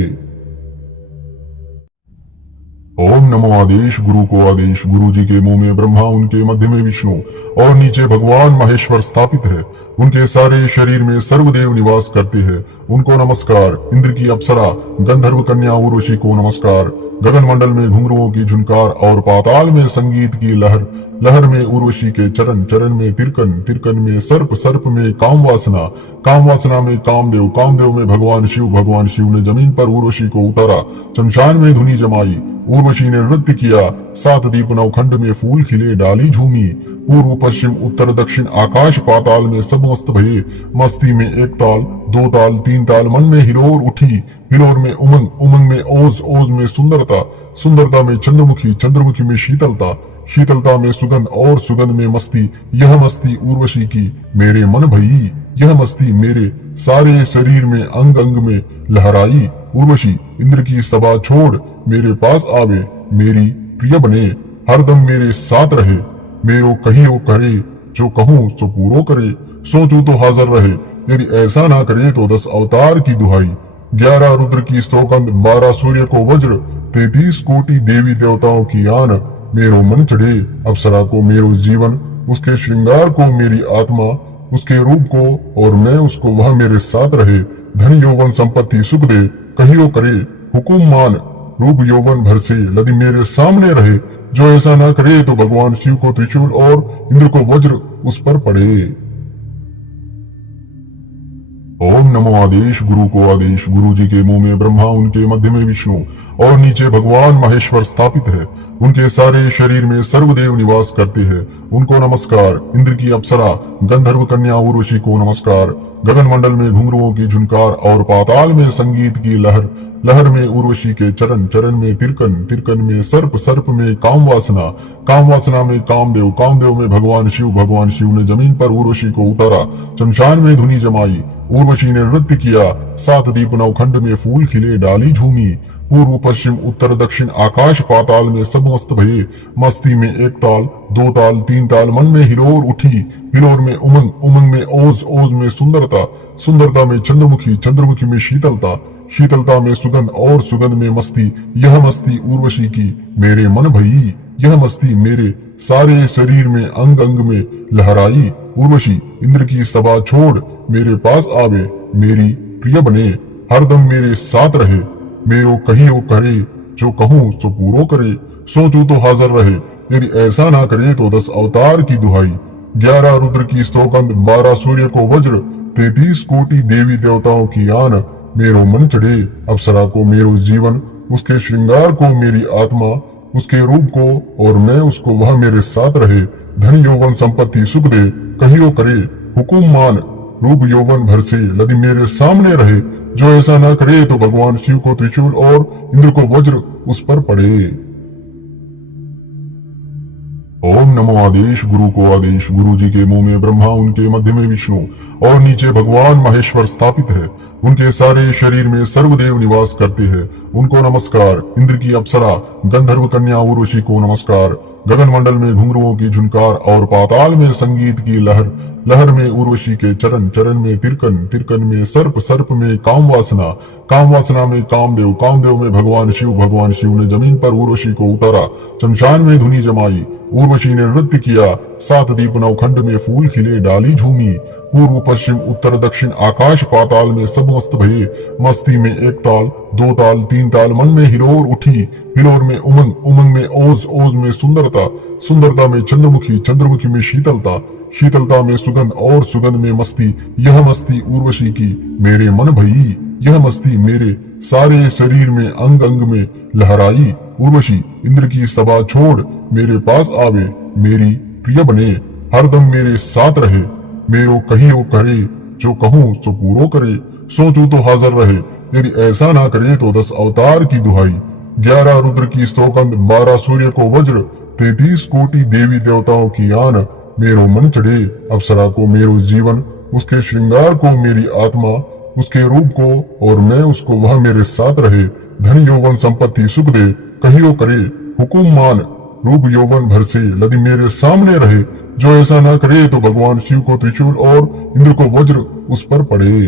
ओम नमो आदेश गुरु को आदेश, गुरु जी के मुंह में ब्रह्मा, उनके मध्य में विष्णु और नीचे भगवान महेश्वर स्थापित है। उनके सारे शरीर में सर्वदेव निवास करते हैं। उनको नमस्कार। इंद्र की अप्सरा गंधर्व कन्या उर्वशी को नमस्कार। गगन मंडल में घुंघरुओं की झुनकार और पाताल में संगीत की लहर, लहर में उर्वशी के चरण, चरण में तिरकन, तिरकन में सर्प, सर्प में काम वासना, काम वासना में कामदेव, कामदेव में भगवान शिव, भगवान शिव ने जमीन पर उर्वशी को उतारा। शमशान में धुनी जमाई, उर्वशी ने नृत्य किया। सात दीप नवखंड में फूल खिले, डाली झूमी। पूर्व पश्चिम उत्तर दक्षिण आकाश पाताल में सब मस्त भये। मस्ती में एक ताल, दो ताल, तीन ताल, मन में हिलोर उठी। हिलोर में उमंग, उमंग में ओज, ओज में सुंदरता, सुंदरता में चंद्रमुखी, चंद्रमुखी में शीतलता, शीतलता में सुगंध और सुगंध में मस्ती। यह मस्ती उर्वशी की मेरे मन भई, यह मस्ती मेरे सारे शरीर में अंग अंग में लहराई। उर्वशी इंद्र की सभा छोड़ मेरे पास आवे, मेरी प्रिय बने, हरदम मेरे साथ रहे। मेरो कहियो करे, जो कहूँ सो पूरो करे। सोचूं तो हाजिर रहे, यदि ऐसा ना करे तो 10 अवतार की दुहाई। 11 रुद्र की सौगंध, 12 सूर्य को वज्र, 33 कोटि देवी देवताओं की आन। मेरो मन चढ़े अप्सरा को मेरो जीवन, उसके श्रृंगार को मेरी आत्मा, उसके रूप को और मैं उसको, वह मेरे साथ रहे। धन यौवन संपत्ति सुख दे, कहियो करे हुकुम मान। रूप यौवन भर से यदि मेरे सामने रहे, जो ऐसा ना करे तो भगवान शिव को त्रिशूल और इंद्र को वज्र उस पर पड़े। ओम नमो आदेश गुरु को आदेश, गुरु जी के मुंह में ब्रह्मा, उनके मध्य में विष्णु और नीचे भगवान महेश्वर स्थापित है। उनके सारे शरीर में सर्वदेव निवास करते हैं। उनको नमस्कार। इंद्र की अप्सरा गंधर्व कन्या उर्वशी को नमस्कार। गगन मंडल में घुंघरुओं की झुनकार और पाताल में संगीत की लहर, लहर में उर्वशी के चरण, चरण में तिरकन, तिरकन में सर्प, सर्प में काम वासना, काम वासना में कामदेव, कामदेव में भगवान शिव, भगवान शिव ने जमीन पर उर्वशी को उतारा। शमशान में धुनी जमाई, उर्वशी ने नृत्य किया। सात दीप नवखंड में फूल खिले, डाली झूमी। पूर्व पश्चिम उत्तर दक्षिण आकाश पाताल में सब मस्त भये। मस्ती में एक ताल, दो ताल, तीन ताल, मन में हिलोर उठी। हिलोर में उमंग, उमंग में ओज, ओज में सुंदरता, सुंदरता में चंद्रमुखी, चंद्रमुखी में शीतलता, शीतलता में सुगंध और सुगंध में मस्ती। यह मस्ती उर्वशी की मेरे मन भई, यह मस्ती मेरे सारे शरीर में अंग अंग में लहराई। उर्वशी इंद्र की सभा छोड़ मेरे पास आवे, मेरी प्रिय बने, हरदम मेरे साथ रहे। मेरो कहियो करे, जो कहूँ सो पूरो करे। सोचूं तो हाजिर रहे, यदि ऐसा ना करे तो 10 अवतार की दुहाई। 11 रुद्र की सौगंध, 12 सूर्य को वज्र, 33 कोटि देवी देवताओं की आन। मेरो मन चढ़े अप्सरा को मेरो जीवन, उसके श्रृंगार को मेरी आत्मा, उसके रूप को और मैं उसको, वह मेरे साथ रहे। धन यौवन संपत्ति सुख दे, कहियो करे हुकुम मान। रूप यौवन भर से यदि मेरे सामने रहे, जो ऐसा ना करे तो भगवान शिव को त्रिशूल और इंद्र को वज्र उस पर पड़े। ओम नमो आदेश गुरु को आदेश, गुरु जी के मुंह में ब्रह्मा, उनके मध्य में विष्णु और नीचे भगवान महेश्वर स्थापित है। उनके सारे शरीर में सर्वदेव निवास करते हैं। उनको नमस्कार। इंद्र की अप्सरा गंधर्व कन्या उर्वशी को नमस्कार। गगन मंडल में घुंघरुओं की झुनकार और पाताल में संगीत की लहर, लहर में उर्वशी के चरण, चरण में तिरकन, तिरकन में सर्प, सर्प में काम वासना, काम वासना में कामदेव, कामदेव में भगवान शिव, भगवान शिव ने जमीन पर उर्वशी को उतारा। शमशान में धुनी जमाई, उर्वशी ने नृत्य किया। सात दीप नवखंड में फूल खिले, डाली झूमी। पूर्व पश्चिम उत्तर दक्षिण आकाश पाताल में सब मस्त भये। मस्ती में एक ताल, दो ताल, तीन ताल, मन में हिलोर उठी। हिलोर में उमंग, उमंग में ओज, ओज में सुंदरता, सुंदरता में चंद्रमुखी, चंद्रमुखी में शीतलता, शीतलता में सुगंध और सुगंध में मस्ती। यह मस्ती उर्वशी की मेरे मन भई, यह मस्ती मेरे सारे शरीर में अंग अंग में लहराई। उर्वशी इंद्र की सभा छोड़ मेरे पास आवे, मेरी प्रिय बने, हरदम मेरे साथ रहे। मेरो कहियो करे, जो कहूँ सो पूरो करे। सोचूं तो हाजिर रहे, यदि ऐसा ना करे तो 10 अवतार की दुहाई। 11 रुद्र की सौगंध, 12 सूर्य को वज्र, 33 कोटि देवी देवताओं की आन। मेरो मन चढ़े अप्सरा को मेरो जीवन, उसके श्रृंगार को मेरी आत्मा, उसके रूप को और मैं उसको, वह मेरे साथ रहे। धन यौवन संपत्ति सुख दे, कहियो करे हुकुम मान। रूप यौवन भर से यदि मेरे सामने रहे, जो ऐसा ना करे तो भगवान शिव को त्रिशूल और इंद्र को वज्र उस पर पड़े।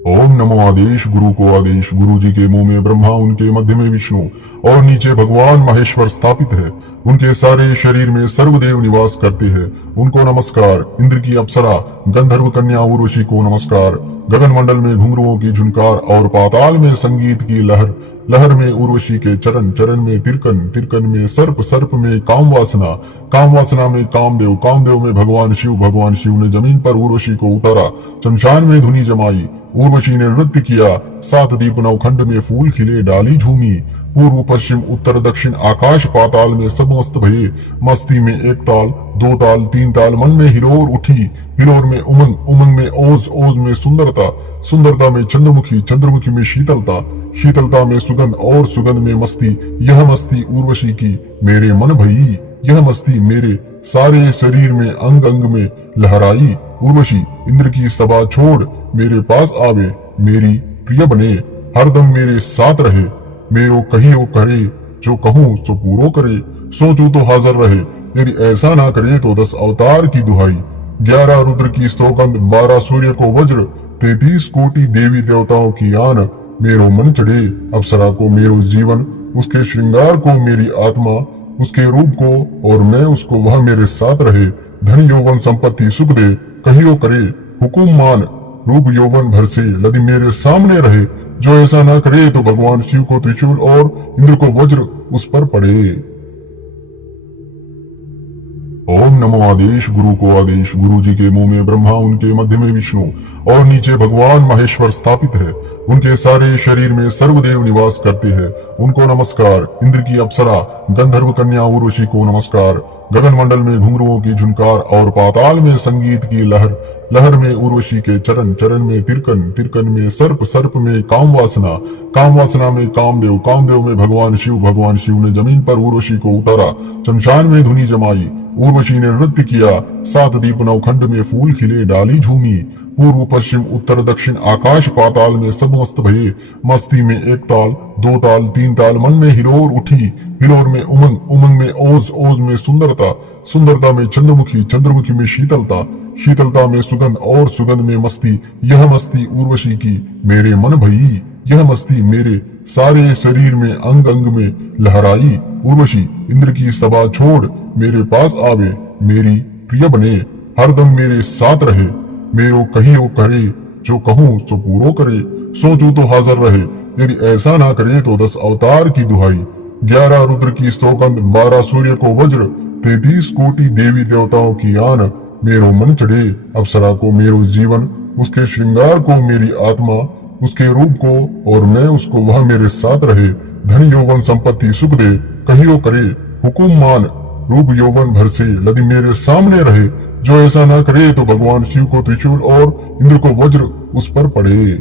ओम नमो आदेश गुरु को आदेश, गुरु जी के मुंह में ब्रह्मा, उनके मध्य में विष्णु और नीचे भगवान महेश्वर स्थापित है। उनके सारे शरीर में सर्वदेव निवास करते हैं। उनको नमस्कार। इंद्र की अप्सरा गंधर्व कन्या उर्वशी को नमस्कार। गगन मंडल में घुंघरुओं की झुनकार और पाताल में संगीत की लहर, लहर में उर्वशी के चरण, चरण में तिरकन, तिरकन में सर्प, सर्प में काम वासना, काम वासना में कामदेव, कामदेव में भगवान शिव, भगवान शिव ने जमीन पर उर्वशी को उतारा। शमशान में धुनी जमाई, उर्वशी ने नृत्य किया। सात दीप नवखंड में फूल खिले, डाली झूमी। पूर्व पश्चिम उत्तर दक्षिण आकाश पाताल में सब मस्त भये। मस्ती में एक ताल, दो ताल, तीन ताल, मन में हिलोर उठी। हिलोर में उमंग, उमंग में ओज, ओज में सुंदरता, सुंदरता में चंद्रमुखी, चंद्रमुखी में शीतलता, शीतलता में सुगंध और सुगंध में मस्ती। यह मस्ती उर्वशी की मेरे मन भई, यह मस्ती मेरे सारे शरीर में अंग अंग में लहराई। उर्वशी इंद्र की सभा छोड़ मेरे पास आवे, मेरी प्रिय बने, हरदम मेरे साथ रहे। मेरो कहियो करे, जो कहूँ सो पूरो करे। सोचूं तो हाजिर रहे, यदि ऐसा ना करे तो 10 अवतार की दुहाई। 11 रुद्र की सौगंध, 12 सूर्य को वज्र, 33 कोटि देवी देवताओं की आन। मेरो मन चढ़े अप्सरा को मेरो जीवन, उसके श्रृंगार को मेरी आत्मा, उसके रूप को और मैं उसको, वह मेरे साथ रहे। धन यौवन संपत्ति सुख दे, कहियो करे हुकुम मान। रूप यौवन भर से यदि मेरे सामने रहे, जो ऐसा ना करे तो भगवान शिव को त्रिशूल और इंद्र को वज्र उस पर पड़े। ओम नमो आदेश गुरु को आदेश, गुरु जी के मुंह में ब्रह्मा, उनके मध्य में विष्णु और नीचे भगवान महेश्वर स्थापित है। उनके सारे शरीर में सर्वदेव निवास करते हैं। उनको नमस्कार। इंद्र की अप्सरा गंधर्व कन्या उर्वशी को नमस्कार। गगन मंडल में घुंघरुओं की झुनकार और पाताल में संगीत की लहर, लहर में उर्वशी के चरण, चरण में तिरकन, तिरकन में सर्प, सर्प में काम वासना, काम वासना में कामदेव, कामदेव में भगवान शिव, भगवान शिव ने जमीन पर उर्वशी को उतारा। शमशान में धुनी जमाई, उर्वशी ने नृत्य किया। सात दीप नवखंड में फूल खिले, डाली झूमी। पूर्व पश्चिम उत्तर दक्षिण आकाश पाताल में सब मस्त भये। मस्ती में एक ताल, दो ताल, तीन ताल, मन में हिलोर उठी। हिलोर में उमंग, उमंग में ओज, ओज में सुंदरता, सुंदरता में चंद्रमुखी, चंद्रमुखी में शीतलता, शीतलता में सुगंध और सुगंध में मस्ती। यह मस्ती उर्वशी की मेरे मन भई, यह मस्ती मेरे सारे शरीर में अंग अंग में लहराई। उर्वशी इंद्र की सभा छोड़ मेरे पास आवे, मेरी प्रिय बने, हरदम मेरे साथ रहे। मेरो कहियो करे, जो कहूँ सो पूरो करे। सोचूं तो हाजिर रहे, यदि ऐसा ना करे तो 10 अवतार की दुहाई। 11 रुद्र की सौगंध, 12 सूर्य को वज्र, 33 कोटि देवी देवताओं की आन। मेरो मन चढ़े अप्सरा को मेरो जीवन, उसके श्रृंगार को मेरी आत्मा, उसके रूप को और मैं उसको, वह मेरे साथ रहे। धन यौवन संपत्ति सुख दे, कहियो करे हुकुम मान। रूप यौवन भर से यदि मेरे सामने रहे, जो ऐसा ना करे तो भगवान शिव को त्रिशूल और इंद्र को वज्र उस पर पड़े।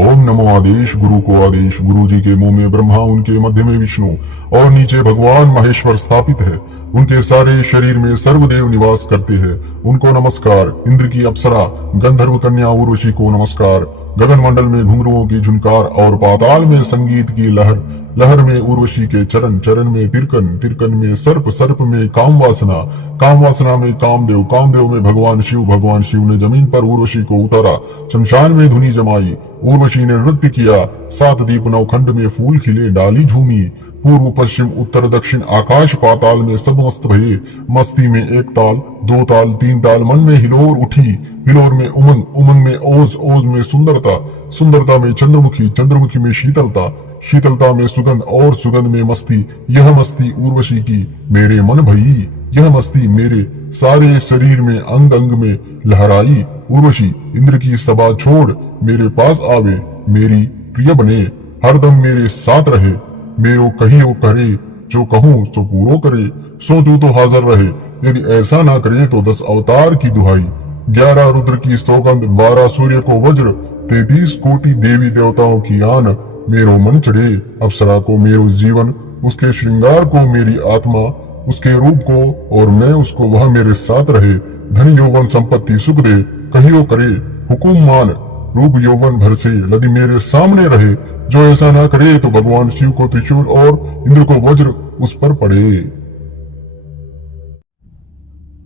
ओम नमो आदेश गुरु को आदेश, गुरु जी के मुंह में ब्रह्मा, उनके मध्य में विष्णु और नीचे भगवान महेश्वर स्थापित है। उनके सारे शरीर में सर्वदेव निवास करते हैं। उनको नमस्कार। इंद्र की अप्सरा गंधर्व कन्या उर्वशी को नमस्कार। गगन मंडल में घुंघरुओं की झुनकार और पाताल में संगीत की लहर, लहर में उर्वशी के चरण, चरण में तिरकन, तिरकन में सर्प, सर्प में काम वासना, काम वासना में कामदेव, कामदेव में भगवान शिव, भगवान शिव ने जमीन पर उर्वशी को उतारा। शमशान में धुनी जमाई, उर्वशी ने नृत्य किया। सात दीप नवखंड में फूल खिले, डाली झूमी। पूर्व पश्चिम उत्तर दक्षिण आकाश पाताल में सब मस्त भये। मस्ती में एक ताल, दो ताल, तीन ताल, मन में हिलोर उठी। हिलोर में उमंग, उमंग में ओज, ओज में सुंदरता, सुंदरता में चंद्रमुखी, चंद्रमुखी में शीतलता, शीतलता में सुगंध और सुगंध में मस्ती। यह मस्ती उर्वशी की मेरे मन भई, यह मस्ती मेरे सारे शरीर में अंग अंग में लहराई। उर्वशी इंद्र की सभा छोड़ मेरे पास आवे, मेरी प्रिय बने, हरदम मेरे साथ रहे। मेरो कहियो करे, जो कहूँ सो पूरो करे। सोचूं तो हाजिर रहे, यदि ऐसा ना करे तो 10 अवतार की दुहाई। 11 रुद्र की सौगंध, 12 सूर्य को वज्र, 33 कोटि देवी देवताओं की आन। मेरो मन चढ़े अप्सरा को मेरो जीवन, उसके श्रृंगार को मेरी आत्मा, उसके रूप को और मैं उसको, वह मेरे साथ रहे। धन यौवन संपत्ति सुख दे, कहियो करे हुकुम मान। रूप यौवन भर से यदि मेरे सामने रहे, जो ऐसा ना करे तो भगवान शिव को त्रिशूल और इंद्र को वज्र उस पर पड़े।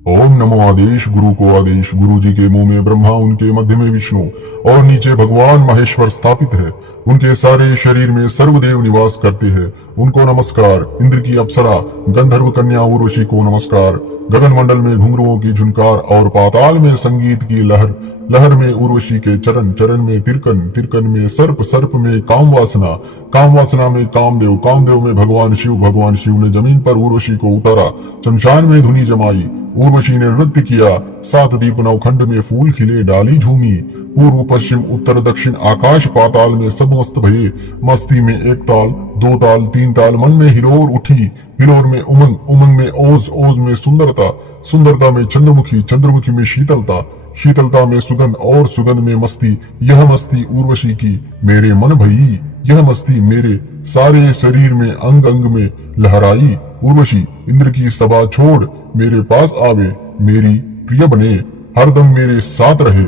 ओम नमो आदेश गुरु को आदेश, गुरु जी के मुंह में ब्रह्मा, उनके मध्य में विष्णु और नीचे भगवान महेश्वर स्थापित है। उनके सारे शरीर में सर्वदेव निवास करते हैं। उनको नमस्कार। इंद्र की अप्सरा गंधर्व कन्या उर्वशी को नमस्कार। गगन मंडल में घुंघरुओं की झुनकार और पाताल में संगीत की लहर, लहर में उर्वशी के चरण, चरण में तिरकन, तिरकन में सर्प, सर्प में काम वासना, काम वासना में कामदेव, कामदेव में भगवान शिव, भगवान शिव ने जमीन पर उर्वशी को उतारा। शमशान में धुनी जमाई, उर्वशी ने नृत्य किया। सात दीप नवखंड में फूल खिले, डाली झूमी। पूर्व पश्चिम उत्तर दक्षिण आकाश पाताल में सब मस्त भये। मस्ती में एक ताल, दो ताल, तीन ताल, मन में हिलोर उठी। हिलोर में उमंग, उमंग में ओज, ओज में सुंदरता, सुंदरता में चंद्रमुखी, चंद्रमुखी में शीतलता, शीतलता में सुगंध और सुगंध में मस्ती। यह मस्ती उर्वशी की मेरे मन भई, यह मस्ती मेरे सारे शरीर में अंग अंग में लहराई। उर्वशी इंद्र की सभा छोड़ मेरे पास आवे, मेरी प्रिय बने, हरदम मेरे साथ रहे।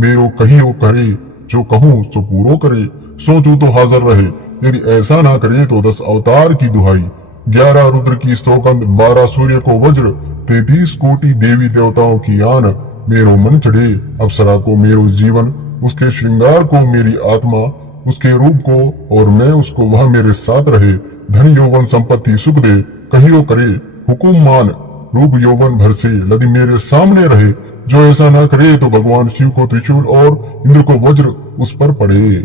मेरो कहियो करे, जो कहूँ सो पूरो करे। सोचूं तो हाजिर रहे, यदि ऐसा ना करे तो 10 अवतार की दुहाई। 11 रुद्र की सौगंध, 12 सूर्य को वज्र, 33 कोटि देवी देवताओं की आन। मेरो मन चढ़े अप्सरा को मेरो जीवन, उसके श्रृंगार को मेरी आत्मा, उसके रूप को और मैं उसको, वह मेरे साथ रहे। धन यौवन संपत्ति सुख दे, कहियो करे हुकुम मान। रूप यौवन भर से यदि मेरे सामने रहे, जो ऐसा ना करे तो भगवान शिव को त्रिशूल और इंद्र को वज्र उस पर पड़े।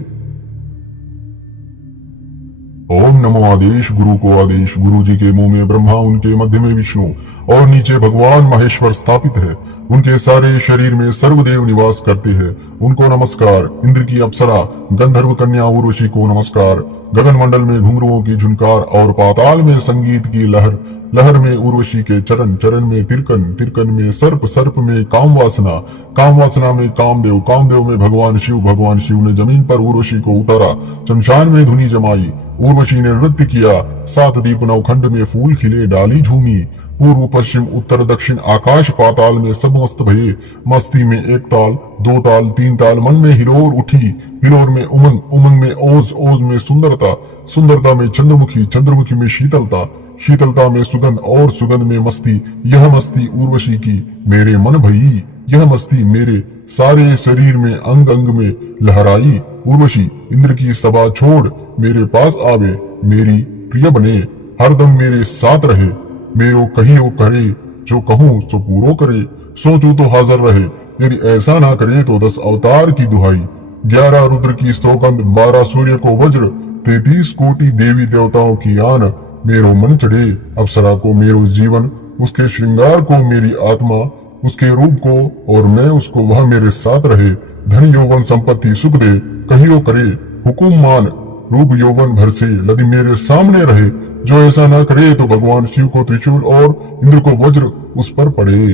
ओम नमो आदेश गुरु को आदेश, गुरु जी के मुंह में ब्रह्मा, उनके मध्य में विष्णु और नीचे भगवान महेश्वर स्थापित है। उनके सारे शरीर में सर्वदेव निवास करते हैं। उनको नमस्कार। इंद्र की अप्सरा गंधर्व कन्या उर्वशी को नमस्कार। गगन मंडल में घुंघरुओं की झुनकार और पाताल में संगीत की लहर, लहर में उर्वशी के चरण, चरण में तिरकन, तिरकन में सर्प, सर्प में काम वासना, काम वासना में कामदेव, कामदेव में भगवान शिव, भगवान शिव ने जमीन पर उर्वशी को उतारा। शमशान में धुनी जमाई, उर्वशी ने नृत्य किया। सात दीप नवखंड में फूल खिले, डाली झूमी। पूर्व पश्चिम उत्तर दक्षिण आकाश पाताल में सब मस्त भये। मस्ती में एक ताल, दो ताल, तीन ताल, मन में हिलोर उठी। हिलोर में उमंग, उमंग में ओज, ओज में सुंदरता, सुंदरता में चंद्रमुखी, चंद्रमुखी में शीतलता, शीतलता में सुगंध और सुगंध में मस्ती। यह मस्ती उर्वशी की मेरे मन भई, यह मस्ती मेरे सारे शरीर में अंग अंग में लहराई। उर्वशी इंद्र की सभा छोड़ मेरे पास आवे, मेरी प्रिय बने, हरदम मेरे साथ रहे। मेरो कहियो करे, जो कहूँ सो पूरो करे। सोचूं तो हाजिर रहे, यदि ऐसा ना करे तो 10 अवतार की दुहाई। 11 रुद्र की सौगंध, 12 सूर्य को वज्र, 33 कोटि देवी देवताओं की आन। मेरो मन चढ़े अप्सरा को मेरो जीवन, उसके श्रृंगार को मेरी आत्मा, उसके रूप को और मैं उसको, वह मेरे साथ रहे। धन यौवन संपत्ति सुख दे, कहियो करे हुकुम मान। रूप यौवन भर से यदि मेरे सामने रहे, जो ऐसा ना करे तो भगवान शिव को त्रिशूल और इंद्र को वज्र उस पर पड़े।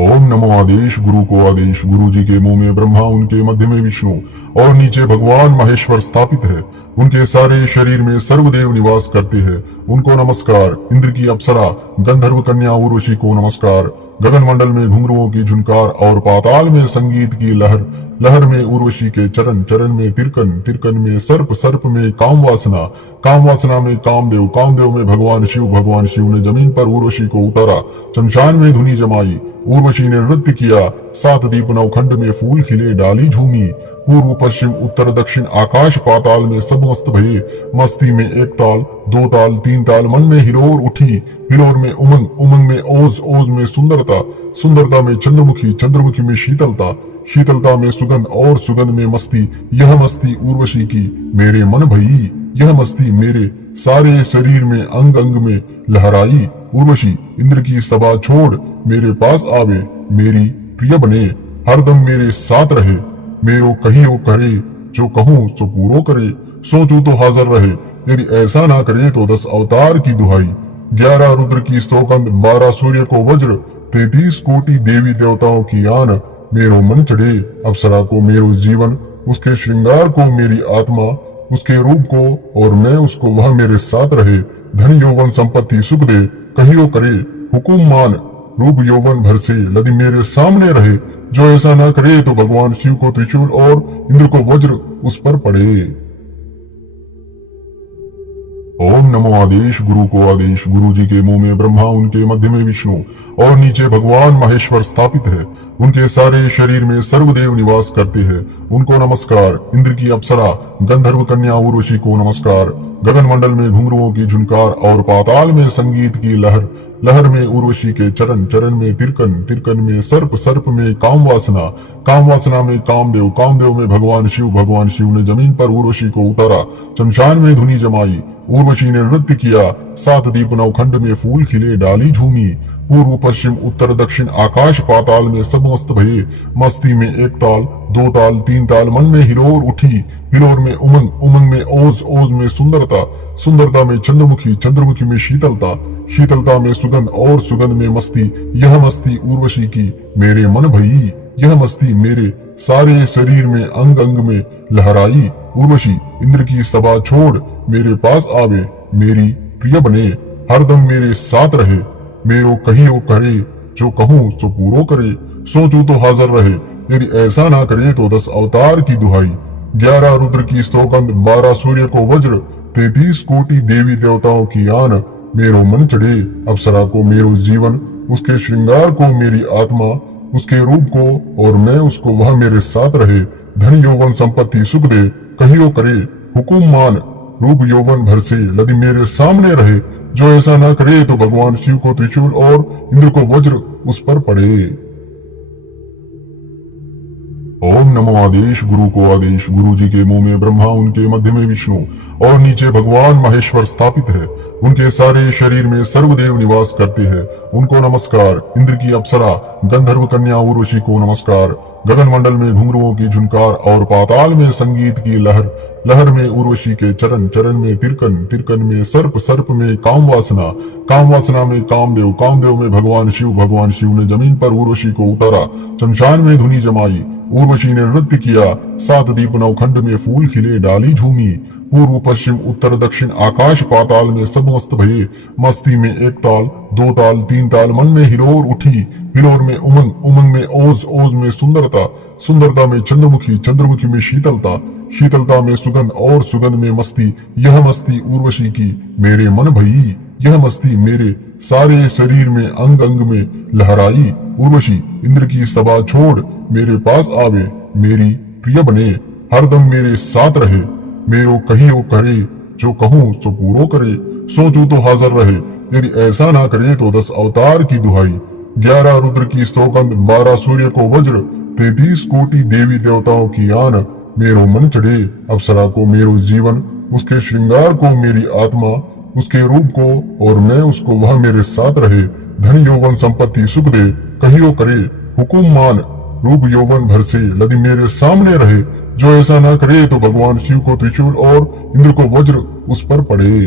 ओम नमो आदेश गुरु को आदेश, गुरु जी के मुंह में ब्रह्मा, उनके मध्य में विष्णु और नीचे भगवान महेश्वर स्थापित है। उनके सारे शरीर में सर्वदेव निवास करते हैं। उनको नमस्कार। इंद्र की अप्सरा गंधर्व कन्या उर्वशी को नमस्कार। गगन मंडल में घुंघरुओं की झुनकार और पाताल में संगीत की लहर, लहर में उर्वशी के चरण, चरण में तिरकन, तिरकन में सर्प, सर्प में काम वासना, काम वासना में कामदेव, कामदेव में भगवान शिव, भगवान शिव ने जमीन पर उर्वशी को उतारा। शमशान में धुनी जमाई, उर्वशी ने नृत्य किया। सात दीप नवखंड में फूल खिले, डाली झूमी। पूर्व पश्चिम उत्तर दक्षिण आकाश पाताल में सब मस्त भये। मस्ती में एक ताल, दो ताल, तीन ताल, मन में हिलोर उठी। हिलोर में उमंग, उमंग में ओज, ओज में सुंदरता, सुंदरता में चंद्रमुखी, चंद्रमुखी में शीतलता, शीतलता में सुगंध और सुगंध में मस्ती। यह मस्ती उर्वशी की मेरे मन भई, यह मस्ती मेरे सारे शरीर में अंग अंग में लहराई। उर्वशी इंद्र की सभा छोड़ मेरे पास आवे, मेरी प्रिय बने, हरदम मेरे साथ रहे। मेरो कहियो करे, जो कहूँ सो पूरो करे। सोचूं तो हाजिर रहे, यदि ऐसा ना करे तो 10 अवतार की दुहाई। 11 रुद्र की सौगंध, 12 सूर्य को वज्र, 33 कोटि देवी देवताओं की आन। मेरो मन चढ़े अप्सरा को मेरो जीवन, उसके श्रृंगार को मेरी आत्मा, उसके रूप को और मैं उसको, वह मेरे साथ रहे। धन यौवन संपत्ति सुख दे, कहियो करे हुकुम मान। रूप यौवन भर से यदि मेरे सामने रहे, जो ऐसा ना करे तो भगवान शिव को त्रिशूल और इंद्र को वज्र उस पर पड़े। ओम नमो आदेश गुरु को आदेश, गुरु जी के मुंह में ब्रह्मा, उनके मध्य में विष्णु और नीचे भगवान महेश्वर स्थापित है। उनके सारे शरीर में सर्वदेव निवास करते हैं। उनको नमस्कार। इंद्र की अप्सरा, गंधर्व कन्या उर्वशी को नमस्कार। गगन मंडल में घुंघरुओं की झुनकार और पाताल में संगीत की लहर, लहर में उर्वशी के चरण, चरण में तिरकन, तिरकन में सर्प, सर्प में काम वासना, काम वासना में कामदेव, कामदेव में भगवान शिव, भगवान शिव ने जमीन पर उर्वशी को उतारा। शमशान में धुनी जमाई, उर्वशी ने नृत्य किया। सात दीप नवखंड में फूल खिले, डाली झूमी। पूर्व पश्चिम उत्तर दक्षिण आकाश पाताल में सब मस्त भये। मस्ती में एक ताल, दो ताल, तीन ताल, मन में हिलोर उठी। हिलोर में उमंग, उमंग में ओज, ओज में सुंदरता, सुंदरता में चंद्रमुखी, चंद्रमुखी में शीतलता, शीतलता में सुगंध और सुगंध में मस्ती। यह मस्ती उर्वशी की मेरे मन भई, यह मस्ती मेरे सारे शरीर में अंग अंग में लहराई। उर्वशी इंद्र की सभा छोड़ मेरे पास आवे, मेरी प्रिय बने, हरदम मेरे साथ रहे। मेरो कहियो करे, जो कहूँ सो पूरो करे। सोचूं तो हाजिर रहे, यदि ऐसा ना करे तो 10 अवतार की दुहाई। 11 रुद्र की सौगंध, 12 सूर्य को वज्र, 33 कोटि देवी देवताओं की आन। मेरो मन चढ़े अप्सरा को मेरो जीवन, उसके श्रृंगार को मेरी आत्मा, उसके रूप को और मैं उसको, वह मेरे साथ रहे। धन यौवन संपत्ति सुख दे, कहियो करे हुकुम मान। रूप यौवन भर से यदि मेरे सामने रहे, जो ऐसा ना करे तो भगवान शिव को त्रिशूल और इंद्र को वज्र उस पर पड़े। ओम नमो आदेश गुरु को आदेश, गुरु जी के मुंह में ब्रह्मा, उनके मध्य में विष्णु और नीचे भगवान महेश्वर स्थापित है। उनके सारे शरीर में सर्वदेव निवास करते हैं। उनको नमस्कार। इंद्र की अप्सरा, गंधर्व कन्या उर्वशी को नमस्कार। गगन मंडल में घुंघरुओं की झुनकार और पाताल में संगीत की लहर, लहर में उर्वशी के चरण, चरण में तिरकन, तिरकन में सर्प, सर्प में काम वासना, काम वासना में कामदेव, कामदेव में भगवान शिव, भगवान शिव ने जमीन पर उर्वशी को उतारा। शमशान में धुनी जमाई, उर्वशी ने नृत्य किया। सात दीप नवखंड में फूल खिले, डाली झूमी। पूर्व पश्चिम उत्तर दक्षिण आकाश पाताल में सब मस्त भये। मस्ती में एक ताल, दो ताल, तीन ताल, मन में हिलोर उठी। हिलोर में उमंग, उमंग में ओज, ओज में सुंदरता, सुंदरता में चंद्रमुखी, चंद्रमुखी में शीतलता, शीतलता में सुगंध और सुगंध में मस्ती। यह मस्ती उर्वशी की मेरे मन भई, यह मस्ती मेरे सारे शरीर में अंग अंग में लहराई। उर्वशी इंद्र की सभा छोड़ मेरे पास आवे, मेरी प्रिय बने, हरदम मेरे साथ रहे। मेरो कहियो करे, जो कहूँ सो पूरो करे। सोचूं तो हाजिर रहे, यदि ऐसा ना करे तो 10 अवतार की दुहाई। 11 रुद्र की सौगंध, 12 सूर्य को वज्र, 33 कोटि देवी देवताओं की आन। मेरो मन चढ़े अप्सरा को मेरो जीवन, उसके श्रृंगार को मेरी आत्मा, उसके रूप को और मैं उसको, वह मेरे साथ रहे। धन यौवन संपत्ति सुख दे, कहियो करे हुकुम मान। रूप यौवन भर से यदि मेरे सामने रहे, जो ऐसा ना करे तो भगवान शिव को त्रिशूल और इंद्र को वज्र उस पर पड़े।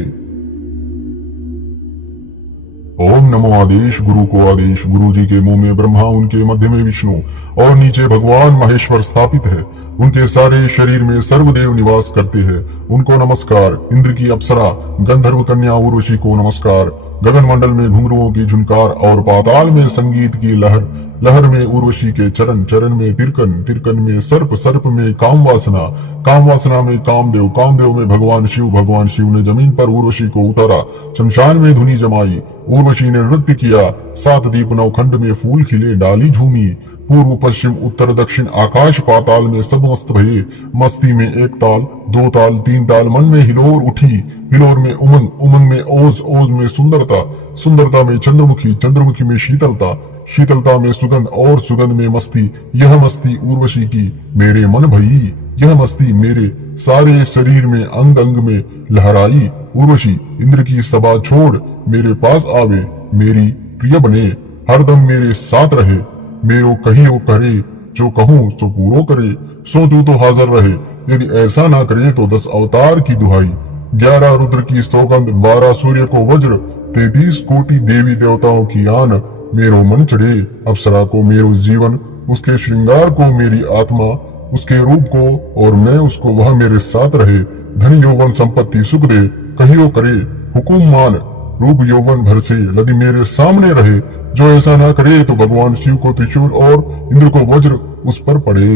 ओम नमो आदेश गुरु को आदेश, गुरु जी के मुंह में ब्रह्मा, उनके मध्य में विष्णु और नीचे भगवान महेश्वर स्थापित है। उनके सारे शरीर में सर्वदेव निवास करते हैं। उनको नमस्कार। इंद्र की अप्सरा, गंधर्व कन्या उर्वशी को नमस्कार। गगन मंडल में घुंघरुओं की झुनकार और पाताल में संगीत की लहर, लहर में उर्वशी के चरण, चरण में तिरकन, तिरकन में सर्प, सर्प में काम वासना, काम वासना में कामदेव, कामदेव में भगवान शिव, भगवान शिव ने जमीन पर उर्वशी को उतारा। शमशान में धुनी जमाई, उर्वशी ने नृत्य किया। सात दीप नवखंड में फूल खिले, डाली झूमी। पूर्व पश्चिम उत्तर दक्षिण आकाश पाताल में सब मस्त भये। मस्ती में एक ताल, दो ताल, तीन ताल, मन में हिलोर उठी। हिलोर में उमंग, उमंग में ओज, ओज में सुंदरता, सुंदरता में चंद्रमुखी, चंद्रमुखी में शीतलता, शीतलता में सुगंध और सुगंध में मस्ती। यह मस्ती उर्वशी की मेरे मन भई, यह मस्ती मेरे सारे शरीर में अंग अंग में लहराई। उर्वशी इंद्र की सभा छोड़ मेरे पास आवे, मेरी प्रिय बने, हरदम मेरे साथ रहे। मेरो कहियो करे, जो कहूँ सो पूरो करे। सोचूं तो हाजिर रहे, यदि ऐसा ना करे तो 10 अवतार की दुहाई। 11 रुद्र की सौगंध, 12 सूर्य को वज्र, 33 कोटि देवी देवताओं की आन। मेरो मन चढ़े अप्सरा को मेरो जीवन, उसके श्रृंगार को मेरी आत्मा, उसके रूप को और मैं उसको, वह मेरे साथ रहे। धन यौवन संपत्ति सुख दे, कहियो करे हुकुम मान। रूप यौवन भर से यदि मेरे सामने रहे, जो ऐसा ना करे तो भगवान शिव को त्रिशूल और इंद्र को वज्र उस पर पड़े।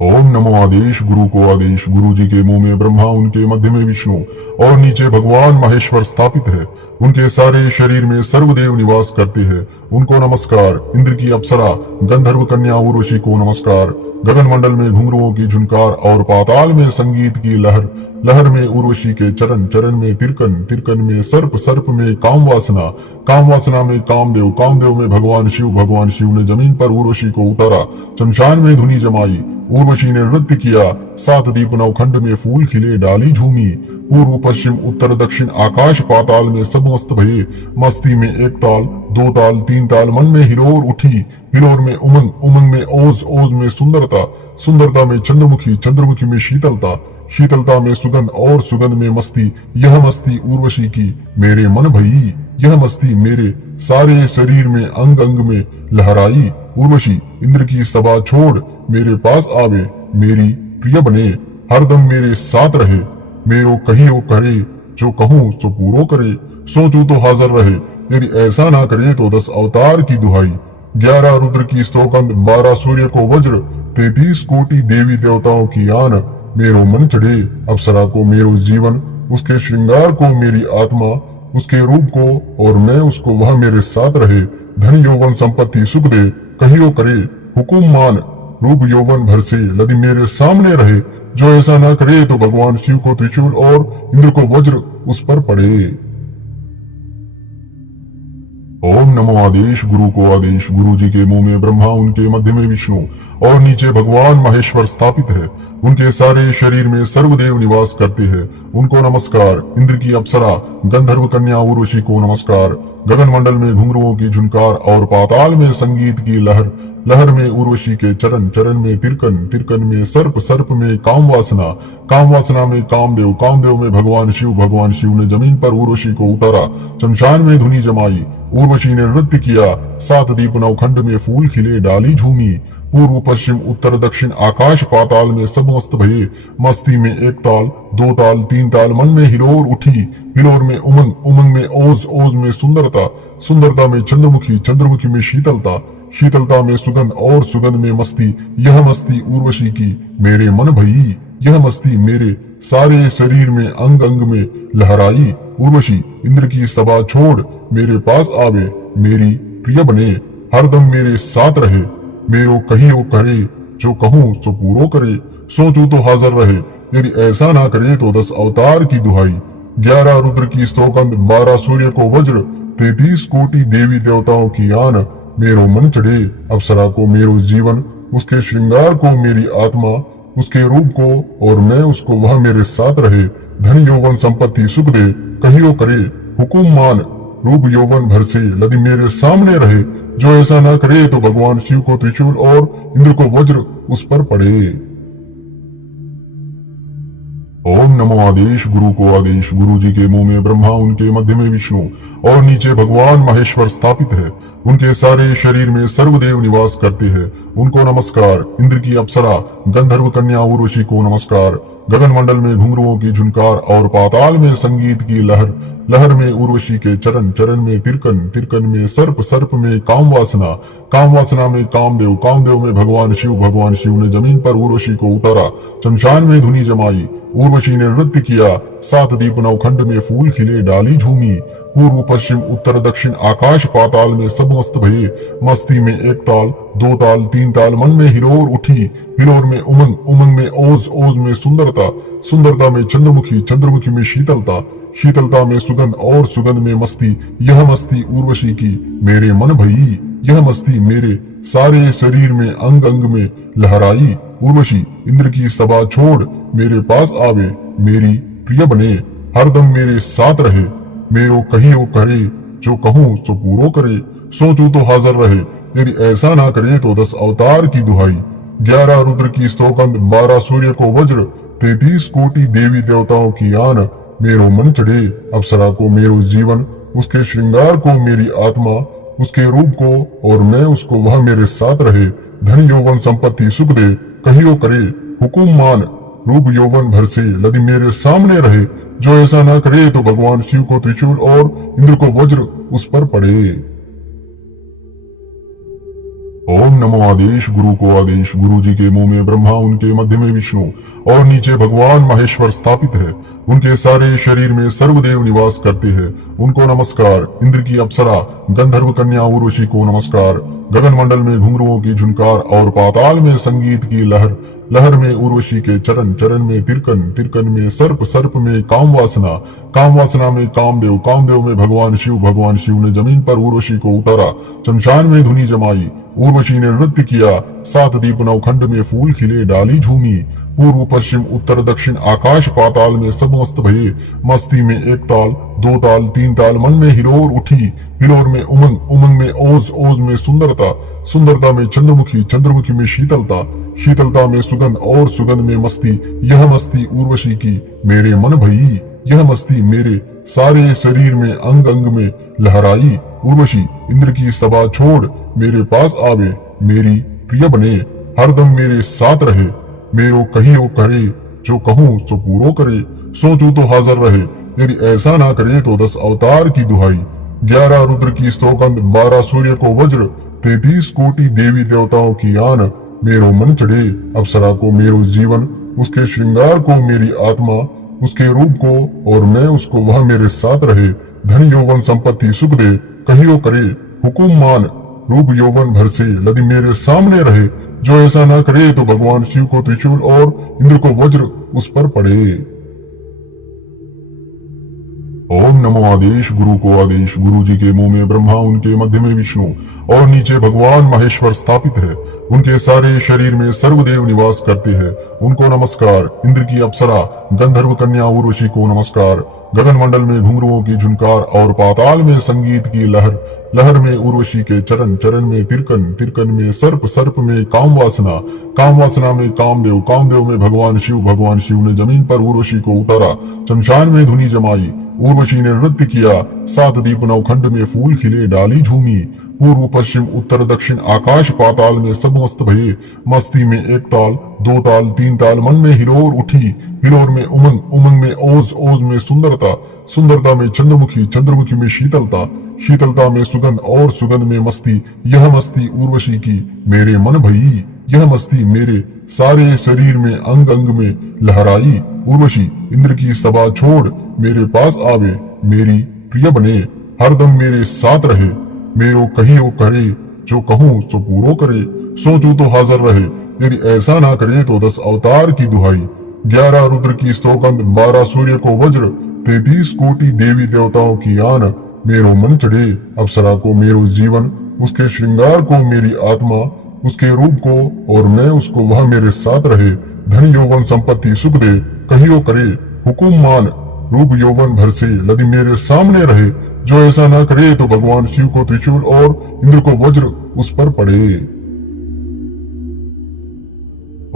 ओम नमो आदेश गुरु को आदेश, गुरु जी के मुंह में ब्रह्मा, उनके मध्य में विष्णु और नीचे भगवान महेश्वर स्थापित है। उनके सारे शरीर में सर्वदेव निवास करते हैं। उनको नमस्कार। इंद्र की अप्सरा, गंधर्व कन्या उर्वशी को नमस्कार। गगन मंडल में घुंघरुओं की झुनकार और पाताल में संगीत की लहर, लहर में उर्वशी के चरण, चरण में तिरकन, तिरकन में सर्प, सर्प में काम वासना, काम वासना में कामदेव, कामदेव में भगवान शिव, भगवान शिव ने जमीन पर उर्वशी को उतारा। शमशान में धुनी जमाई, उर्वशी ने नृत्य किया। सात दीप नवखंड में फूल खिले, डाली झूमी। पूर्व पश्चिम उत्तर दक्षिण आकाश पाताल में सब मस्त भये। मस्ती में एक ताल, दो ताल, तीन ताल, मन में हिलोर उठी। हिलोर में उमंग, उमंग में ओज, ओज में सुंदरता, सुंदरता में चंद्रमुखी, चंद्रमुखी में शीतलता, शीतलता में सुगंध और सुगंध में मस्ती। यह मस्ती उर्वशी की मेरे मन भई, यह मस्ती मेरे सारे शरीर में अंग अंग में लहराई। उर्वशी इंद्र की सभा छोड़ मेरे पास आवे, मेरी प्रिय बने, हरदम मेरे साथ रहे। मेरो कहियो करे, जो कहूँ सो पूरो करे। सोचूं तो हाजिर रहे, यदि ऐसा ना करे तो 10 अवतार की दुहाई। 11 रुद्र की सौगंध, 12 सूर्य को वज्र, 33 कोटि देवी देवताओं की आन। मेरो मन चढ़े अप्सरा को मेरो जीवन, उसके श्रृंगार को मेरी आत्मा, उसके रूप को और मैं उसको, वह मेरे साथ रहे। धन यौवन संपत्ति सुख दे, कहियो करे हुकुम मान। रूप यौवन भर से यदि मेरे सामने रहे, जो ऐसा ना करे तो भगवान शिव को त्रिशूल और इंद्र को वज्र उस पर पड़े। ओम नमो आदेश गुरु को आदेश, गुरु जी के मुंह में ब्रह्मा, उनके मध्य में विष्णु और नीचे भगवान महेश्वर स्थापित है। उनके सारे शरीर में सर्वदेव निवास करते हैं। उनको नमस्कार। इंद्र की अप्सरा, गंधर्व कन्या उर्वशी को नमस्कार। गगन मंडल में घुंघरुओं की झुनकार और पाताल में संगीत की लहर, लहर में उर्वशी के चरण, चरण में तिरकन, तिरकन में सर्प, सर्प में काम वासना, काम वासना में कामदेव, कामदेव में भगवान शिव, भगवान शिव ने जमीन पर उर्वशी को उतारा। शमशान में धुनी जमाई, उर्वशी ने नृत्य किया। सात दीप नवखंड में फूल खिले, डाली झूमी। पूर्व पश्चिम उत्तर दक्षिण आकाश पाताल में सब मस्त भये। मस्ती में एक ताल, दो ताल, तीन ताल, मन में हिलोर उठी। हिलोर में उमंग, उमंग में ओज, ओज में सुंदरता, सुंदरता में चंद्रमुखी, चंद्रमुखी में शीतलता, शीतलता में सुगंध और सुगंध में मस्ती। यह मस्ती उर्वशी की मेरे मन भई, यह मस्ती मेरे सारे शरीर में अंग अंग में लहराई। उर्वशी इंद्र की सभा छोड़ मेरे पास आवे, मेरी प्रिय बने, हरदम मेरे साथ रहे। मेरो कहियो करे, जो कहूँ सो पूरो करे। सोचूं तो हाजिर रहे, यदि ऐसा ना करे तो 10 अवतार की दुहाई। 11 रुद्र की सौगंध, 12 सूर्य को वज्र, 33 कोटि देवी देवताओं की आन। मेरो मन चढ़े अप्सरा को मेरो जीवन, उसके श्रृंगार को मेरी आत्मा, उसके रूप को और मैं उसको, वह मेरे साथ रहे। धन यौवन संपत्ति सुख दे, कहियो करे हुकुम मान। रूप यौवन भर से यदि मेरे सामने रहे, जो ऐसा ना करे तो भगवान शिव को त्रिशूल और इंद्र को वज्र उस पर पड़े। ओम नमो आदेश गुरु को आदेश, गुरु जी के मुंह में ब्रह्मा, उनके मध्य में विष्णु और नीचे भगवान महेश्वर स्थापित है। उनके सारे शरीर में सर्वदेव निवास करते हैं। उनको नमस्कार। इंद्र की अप्सरा, गंधर्व कन्या उर्वशी को नमस्कार। गगन मंडल में घुंघरुओं की झुनकार और पाताल में संगीत की लहर, लहर में उर्वशी के चरण, चरण में तिरकन, तिरकन में सर्प, सर्प में काम वासना, काम वासना में कामदेव, कामदेव में भगवान शिव, भगवान शिव ने जमीन पर उर्वशी को उतारा। शमशान में धुनी जमाई, उर्वशी ने नृत्य किया। सात दीप नवखंड में फूल खिले, डाली झूमी। पूर्व पश्चिम उत्तर दक्षिण आकाश पाताल में सब मस्त भये। मस्ती में एक ताल, दो ताल, तीन ताल, मन में हिलोर उठी। हिलोर में उमंग, उमंग में ओज, ओज में सुंदरता, सुंदरता में चंद्रमुखी, चंद्रमुखी में शीतलता, शीतलता में सुगंध और सुगंध में मस्ती। यह मस्ती उर्वशी की मेरे मन भई, यह मस्ती मेरे सारे शरीर में अंग अंग में लहराई। उर्वशी इंद्र की सभा छोड़ मेरे पास आवे, मेरी प्रिय बने, हरदम मेरे साथ रहे। मेरो कहियो करे, जो कहूँ सो पूरो करे। सोचूं तो हाजिर रहे, यदि ऐसा ना करे तो 10 अवतार की दुहाई। 11 रुद्र की सौगंध, 12 सूर्य को वज्र, 33 कोटि देवी देवताओं की आन। मेरो मन चढ़े अप्सरा को मेरो जीवन, उसके श्रृंगार को मेरी आत्मा, उसके रूप को और मैं उसको, वह मेरे साथ रहे। धन यौवन संपत्ति सुख दे, कहियो करे हुकुम मान। रूप यौवन भर से यदि मेरे सामने रहे, जो ऐसा ना करे तो भगवान शिव को त्रिशूल और इंद्र को वज्र उस पर पड़े। ओम नमो आदेश गुरु को आदेश, गुरु जी के मुंह में ब्रह्मा, उनके मध्य में विष्णु और नीचे भगवान महेश्वर स्थापित है। उनके सारे शरीर में सर्वदेव निवास करते हैं। उनको नमस्कार। इंद्र की अप्सरा गंधर्व कन्या उर्वशी को नमस्कार। गगन मंडल में घुंघरुओं की झुनकार और पाताल में संगीत की लहर, लहर में उर्वशी के चरण, चरण में तिरकन, तिरकन में सर्प, सर्प में काम वासना, काम वासना में कामदेव, कामदेव में भगवान शिव, भगवान शिव ने जमीन पर उर्वशी को उतारा। शमशान में धुनी जमाई, उर्वशी ने नृत्य किया। सात दीप नवखंड में फूल खिले, डाली झूमी। पूर्व पश्चिम उत्तर दक्षिण आकाश पाताल में सब मस्त भये। मस्ती में एक ताल, दो ताल, तीन ताल, मन में हिलोर उठी। हिलोर में उमंग, उमंग में ओज, ओज में सुंदरता, सुंदरता में चंद्रमुखी, चंद्रमुखी में शीतलता, शीतलता में सुगंध और सुगंध में मस्ती। यह मस्ती उर्वशी की मेरे मन भई, यह मस्ती मेरे सारे शरीर में अंग अंग में लहराई। उर्वशी इंद्र की सभा छोड़ मेरे पास आवे, मेरी प्रिय बने, हरदम मेरे साथ रहे। मेरो कहियो करे, जो कहूँ सो पूरो करे। सोचूं तो हाजिर रहे, यदि ऐसा ना करे तो 10 अवतार की दुहाई। 11 रुद्र की सौगंध, 12 सूर्य को वज्र, 33 कोटि देवी देवताओं की आन। मेरो मन चढ़े अप्सरा को मेरो जीवन, उसके श्रृंगार को मेरी आत्मा, उसके रूप को और मैं उसको, वह मेरे साथ रहे। धन यौवन संपत्ति सुख दे, कहियो करे हुकुम मान। रूप यौवन भर से यदि मेरे सामने रहे, जो ऐसा ना करे तो भगवान शिव को त्रिशूल और इंद्र को वज्र उस पर पड़े। ओम नमो आदेश गुरु को आदेश, गुरु जी के मुंह में ब्रह्मा, उनके मध्य में विष्णु और नीचे भगवान महेश्वर स्थापित है। उनके सारे शरीर में सर्वदेव निवास करते हैं। उनको नमस्कार। इंद्र की अप्सरा गंधर्व कन्या उर्वशी को नमस्कार। गगन मंडल में घुंघरुओं की झुनकार और पाताल में संगीत की लहर, लहर में उर्वशी के चरण, चरण में तिरकन, तिरकन में सर्प, सर्प में काम वासना, काम वासना में कामदेव, कामदेव में भगवान शिव, भगवान शिव ने जमीन पर उर्वशी को उतारा। शमशान में धुनी जमाई, उर्वशी ने नृत्य किया। सात दीप नवखंड में फूल खिले, डाली झूमी। पूर्व पश्चिम उत्तर दक्षिण आकाश पाताल में सब मस्त भये। मस्ती में एक ताल, दो ताल, तीन ताल, मन में हिलोर उठी। हिलोर में उमंग, उमंग में ओज, ओज में सुंदरता, सुंदरता में चंद्रमुखी, चंद्रमुखी में शीतलता, शीतलता में सुगंध और सुगंध में मस्ती। यह मस्ती उर्वशी की मेरे मन भई, यह मस्ती मेरे सारे शरीर में अंग अंग में लहराई। उर्वशी इंद्र की सभा छोड़ मेरे पास आवे, मेरी प्रिय बने, हरदम मेरे साथ रहे। मेरो कहियो करे, जो कहूँ सो पूरो करे। सोचूं तो हाजिर रहे, यदि ऐसा ना करे तो 10 अवतार की दुहाई। 11 रुद्र की सौगंध, 12 सूर्य को वज्र, 33 कोटि देवी देवताओं की आन। मेरो मन चढ़े अप्सरा को मेरो जीवन, उसके श्रृंगार को मेरी आत्मा, उसके रूप को और मैं उसको, वह मेरे साथ रहे। धन यौवन संपत्ति सुख दे, कहियो करे हुकुम मान। रूप यौवन भर से यदि मेरे सामने रहे, जो ऐसा ना करे तो भगवान शिव को त्रिशूल और इंद्र को वज्र उस पर पड़े।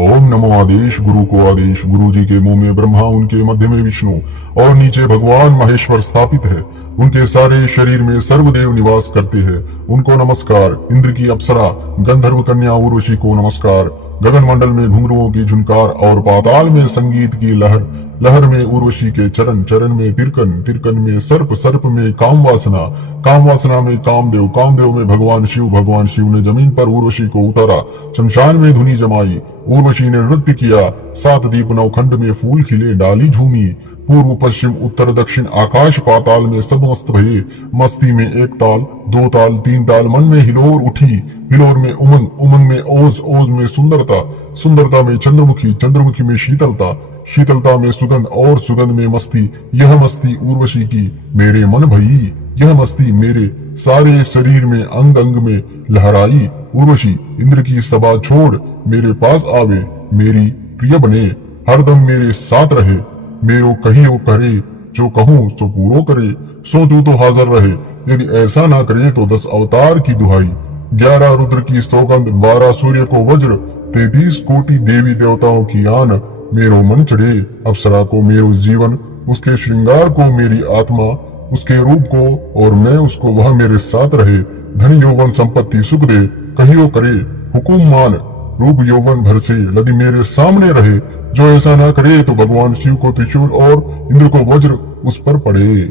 ओम नमो आदेश गुरु को आदेश, गुरु जी के मुंह में ब्रह्मा, उनके मध्य में विष्णु और नीचे भगवान महेश्वर स्थापित है। उनके सारे शरीर में सर्वदेव निवास करते हैं। उनको नमस्कार। इंद्र की अप्सरा गंधर्व कन्या उर्वशी को नमस्कार। गगन मंडल में घुंघरुओं की झुनकार और पाताल में संगीत की लहर, लहर में उर्वशी के चरण, चरण में तिरकन, तिरकन में सर्प, सर्प में काम वासना, काम वासना में कामदेव, कामदेव में भगवान शिव, भगवान शिव ने जमीन पर उर्वशी को उतारा। शमशान में धुनी जमाई, उर्वशी ने नृत्य किया। सात दीप नवखंड में फूल खिले, डाली झूमी। पूर्व पश्चिम उत्तर दक्षिण आकाश पाताल में सब मस्त भये। मस्ती में एक ताल, दो ताल, तीन ताल, मन में हिलोर उठी। हिलोर में उमंग, उमंग में ओज, ओज में सुंदरता, सुंदरता में चंद्रमुखी, चंद्रमुखी में शीतलता, शीतलता में सुगंध और सुगंध में मस्ती। यह मस्ती उर्वशी की मेरे मन भई, यह मस्ती मेरे सारे शरीर में अंग अंग में लहराई। उर्वशी इंद्र की सभा छोड़ मेरे पास आवे, मेरी प्रिय बने, हरदम मेरे साथ रहे। मेरो कहियो करे, जो कहूँ सो पूरो करे। सोचूं तो हाजिर रहे, यदि ऐसा ना करे तो 10 अवतार की दुहाई। 11 रुद्र की सौगंध, 12 सूर्य को वज्र, 33 कोटि देवी देवताओं की आन। मेरो मन चढ़े अप्सरा को मेरो जीवन, उसके श्रृंगार को मेरी आत्मा, उसके रूप को और मैं उसको, वह मेरे साथ रहे। धन यौवन संपत्ति सुख दे, कहियो करे हुकुम मान। रूप यौवन भर से यदि मेरे सामने रहे, जो ऐसा ना करे तो भगवान शिव को त्रिशूल और इंद्र को वज्र उस पर पड़े।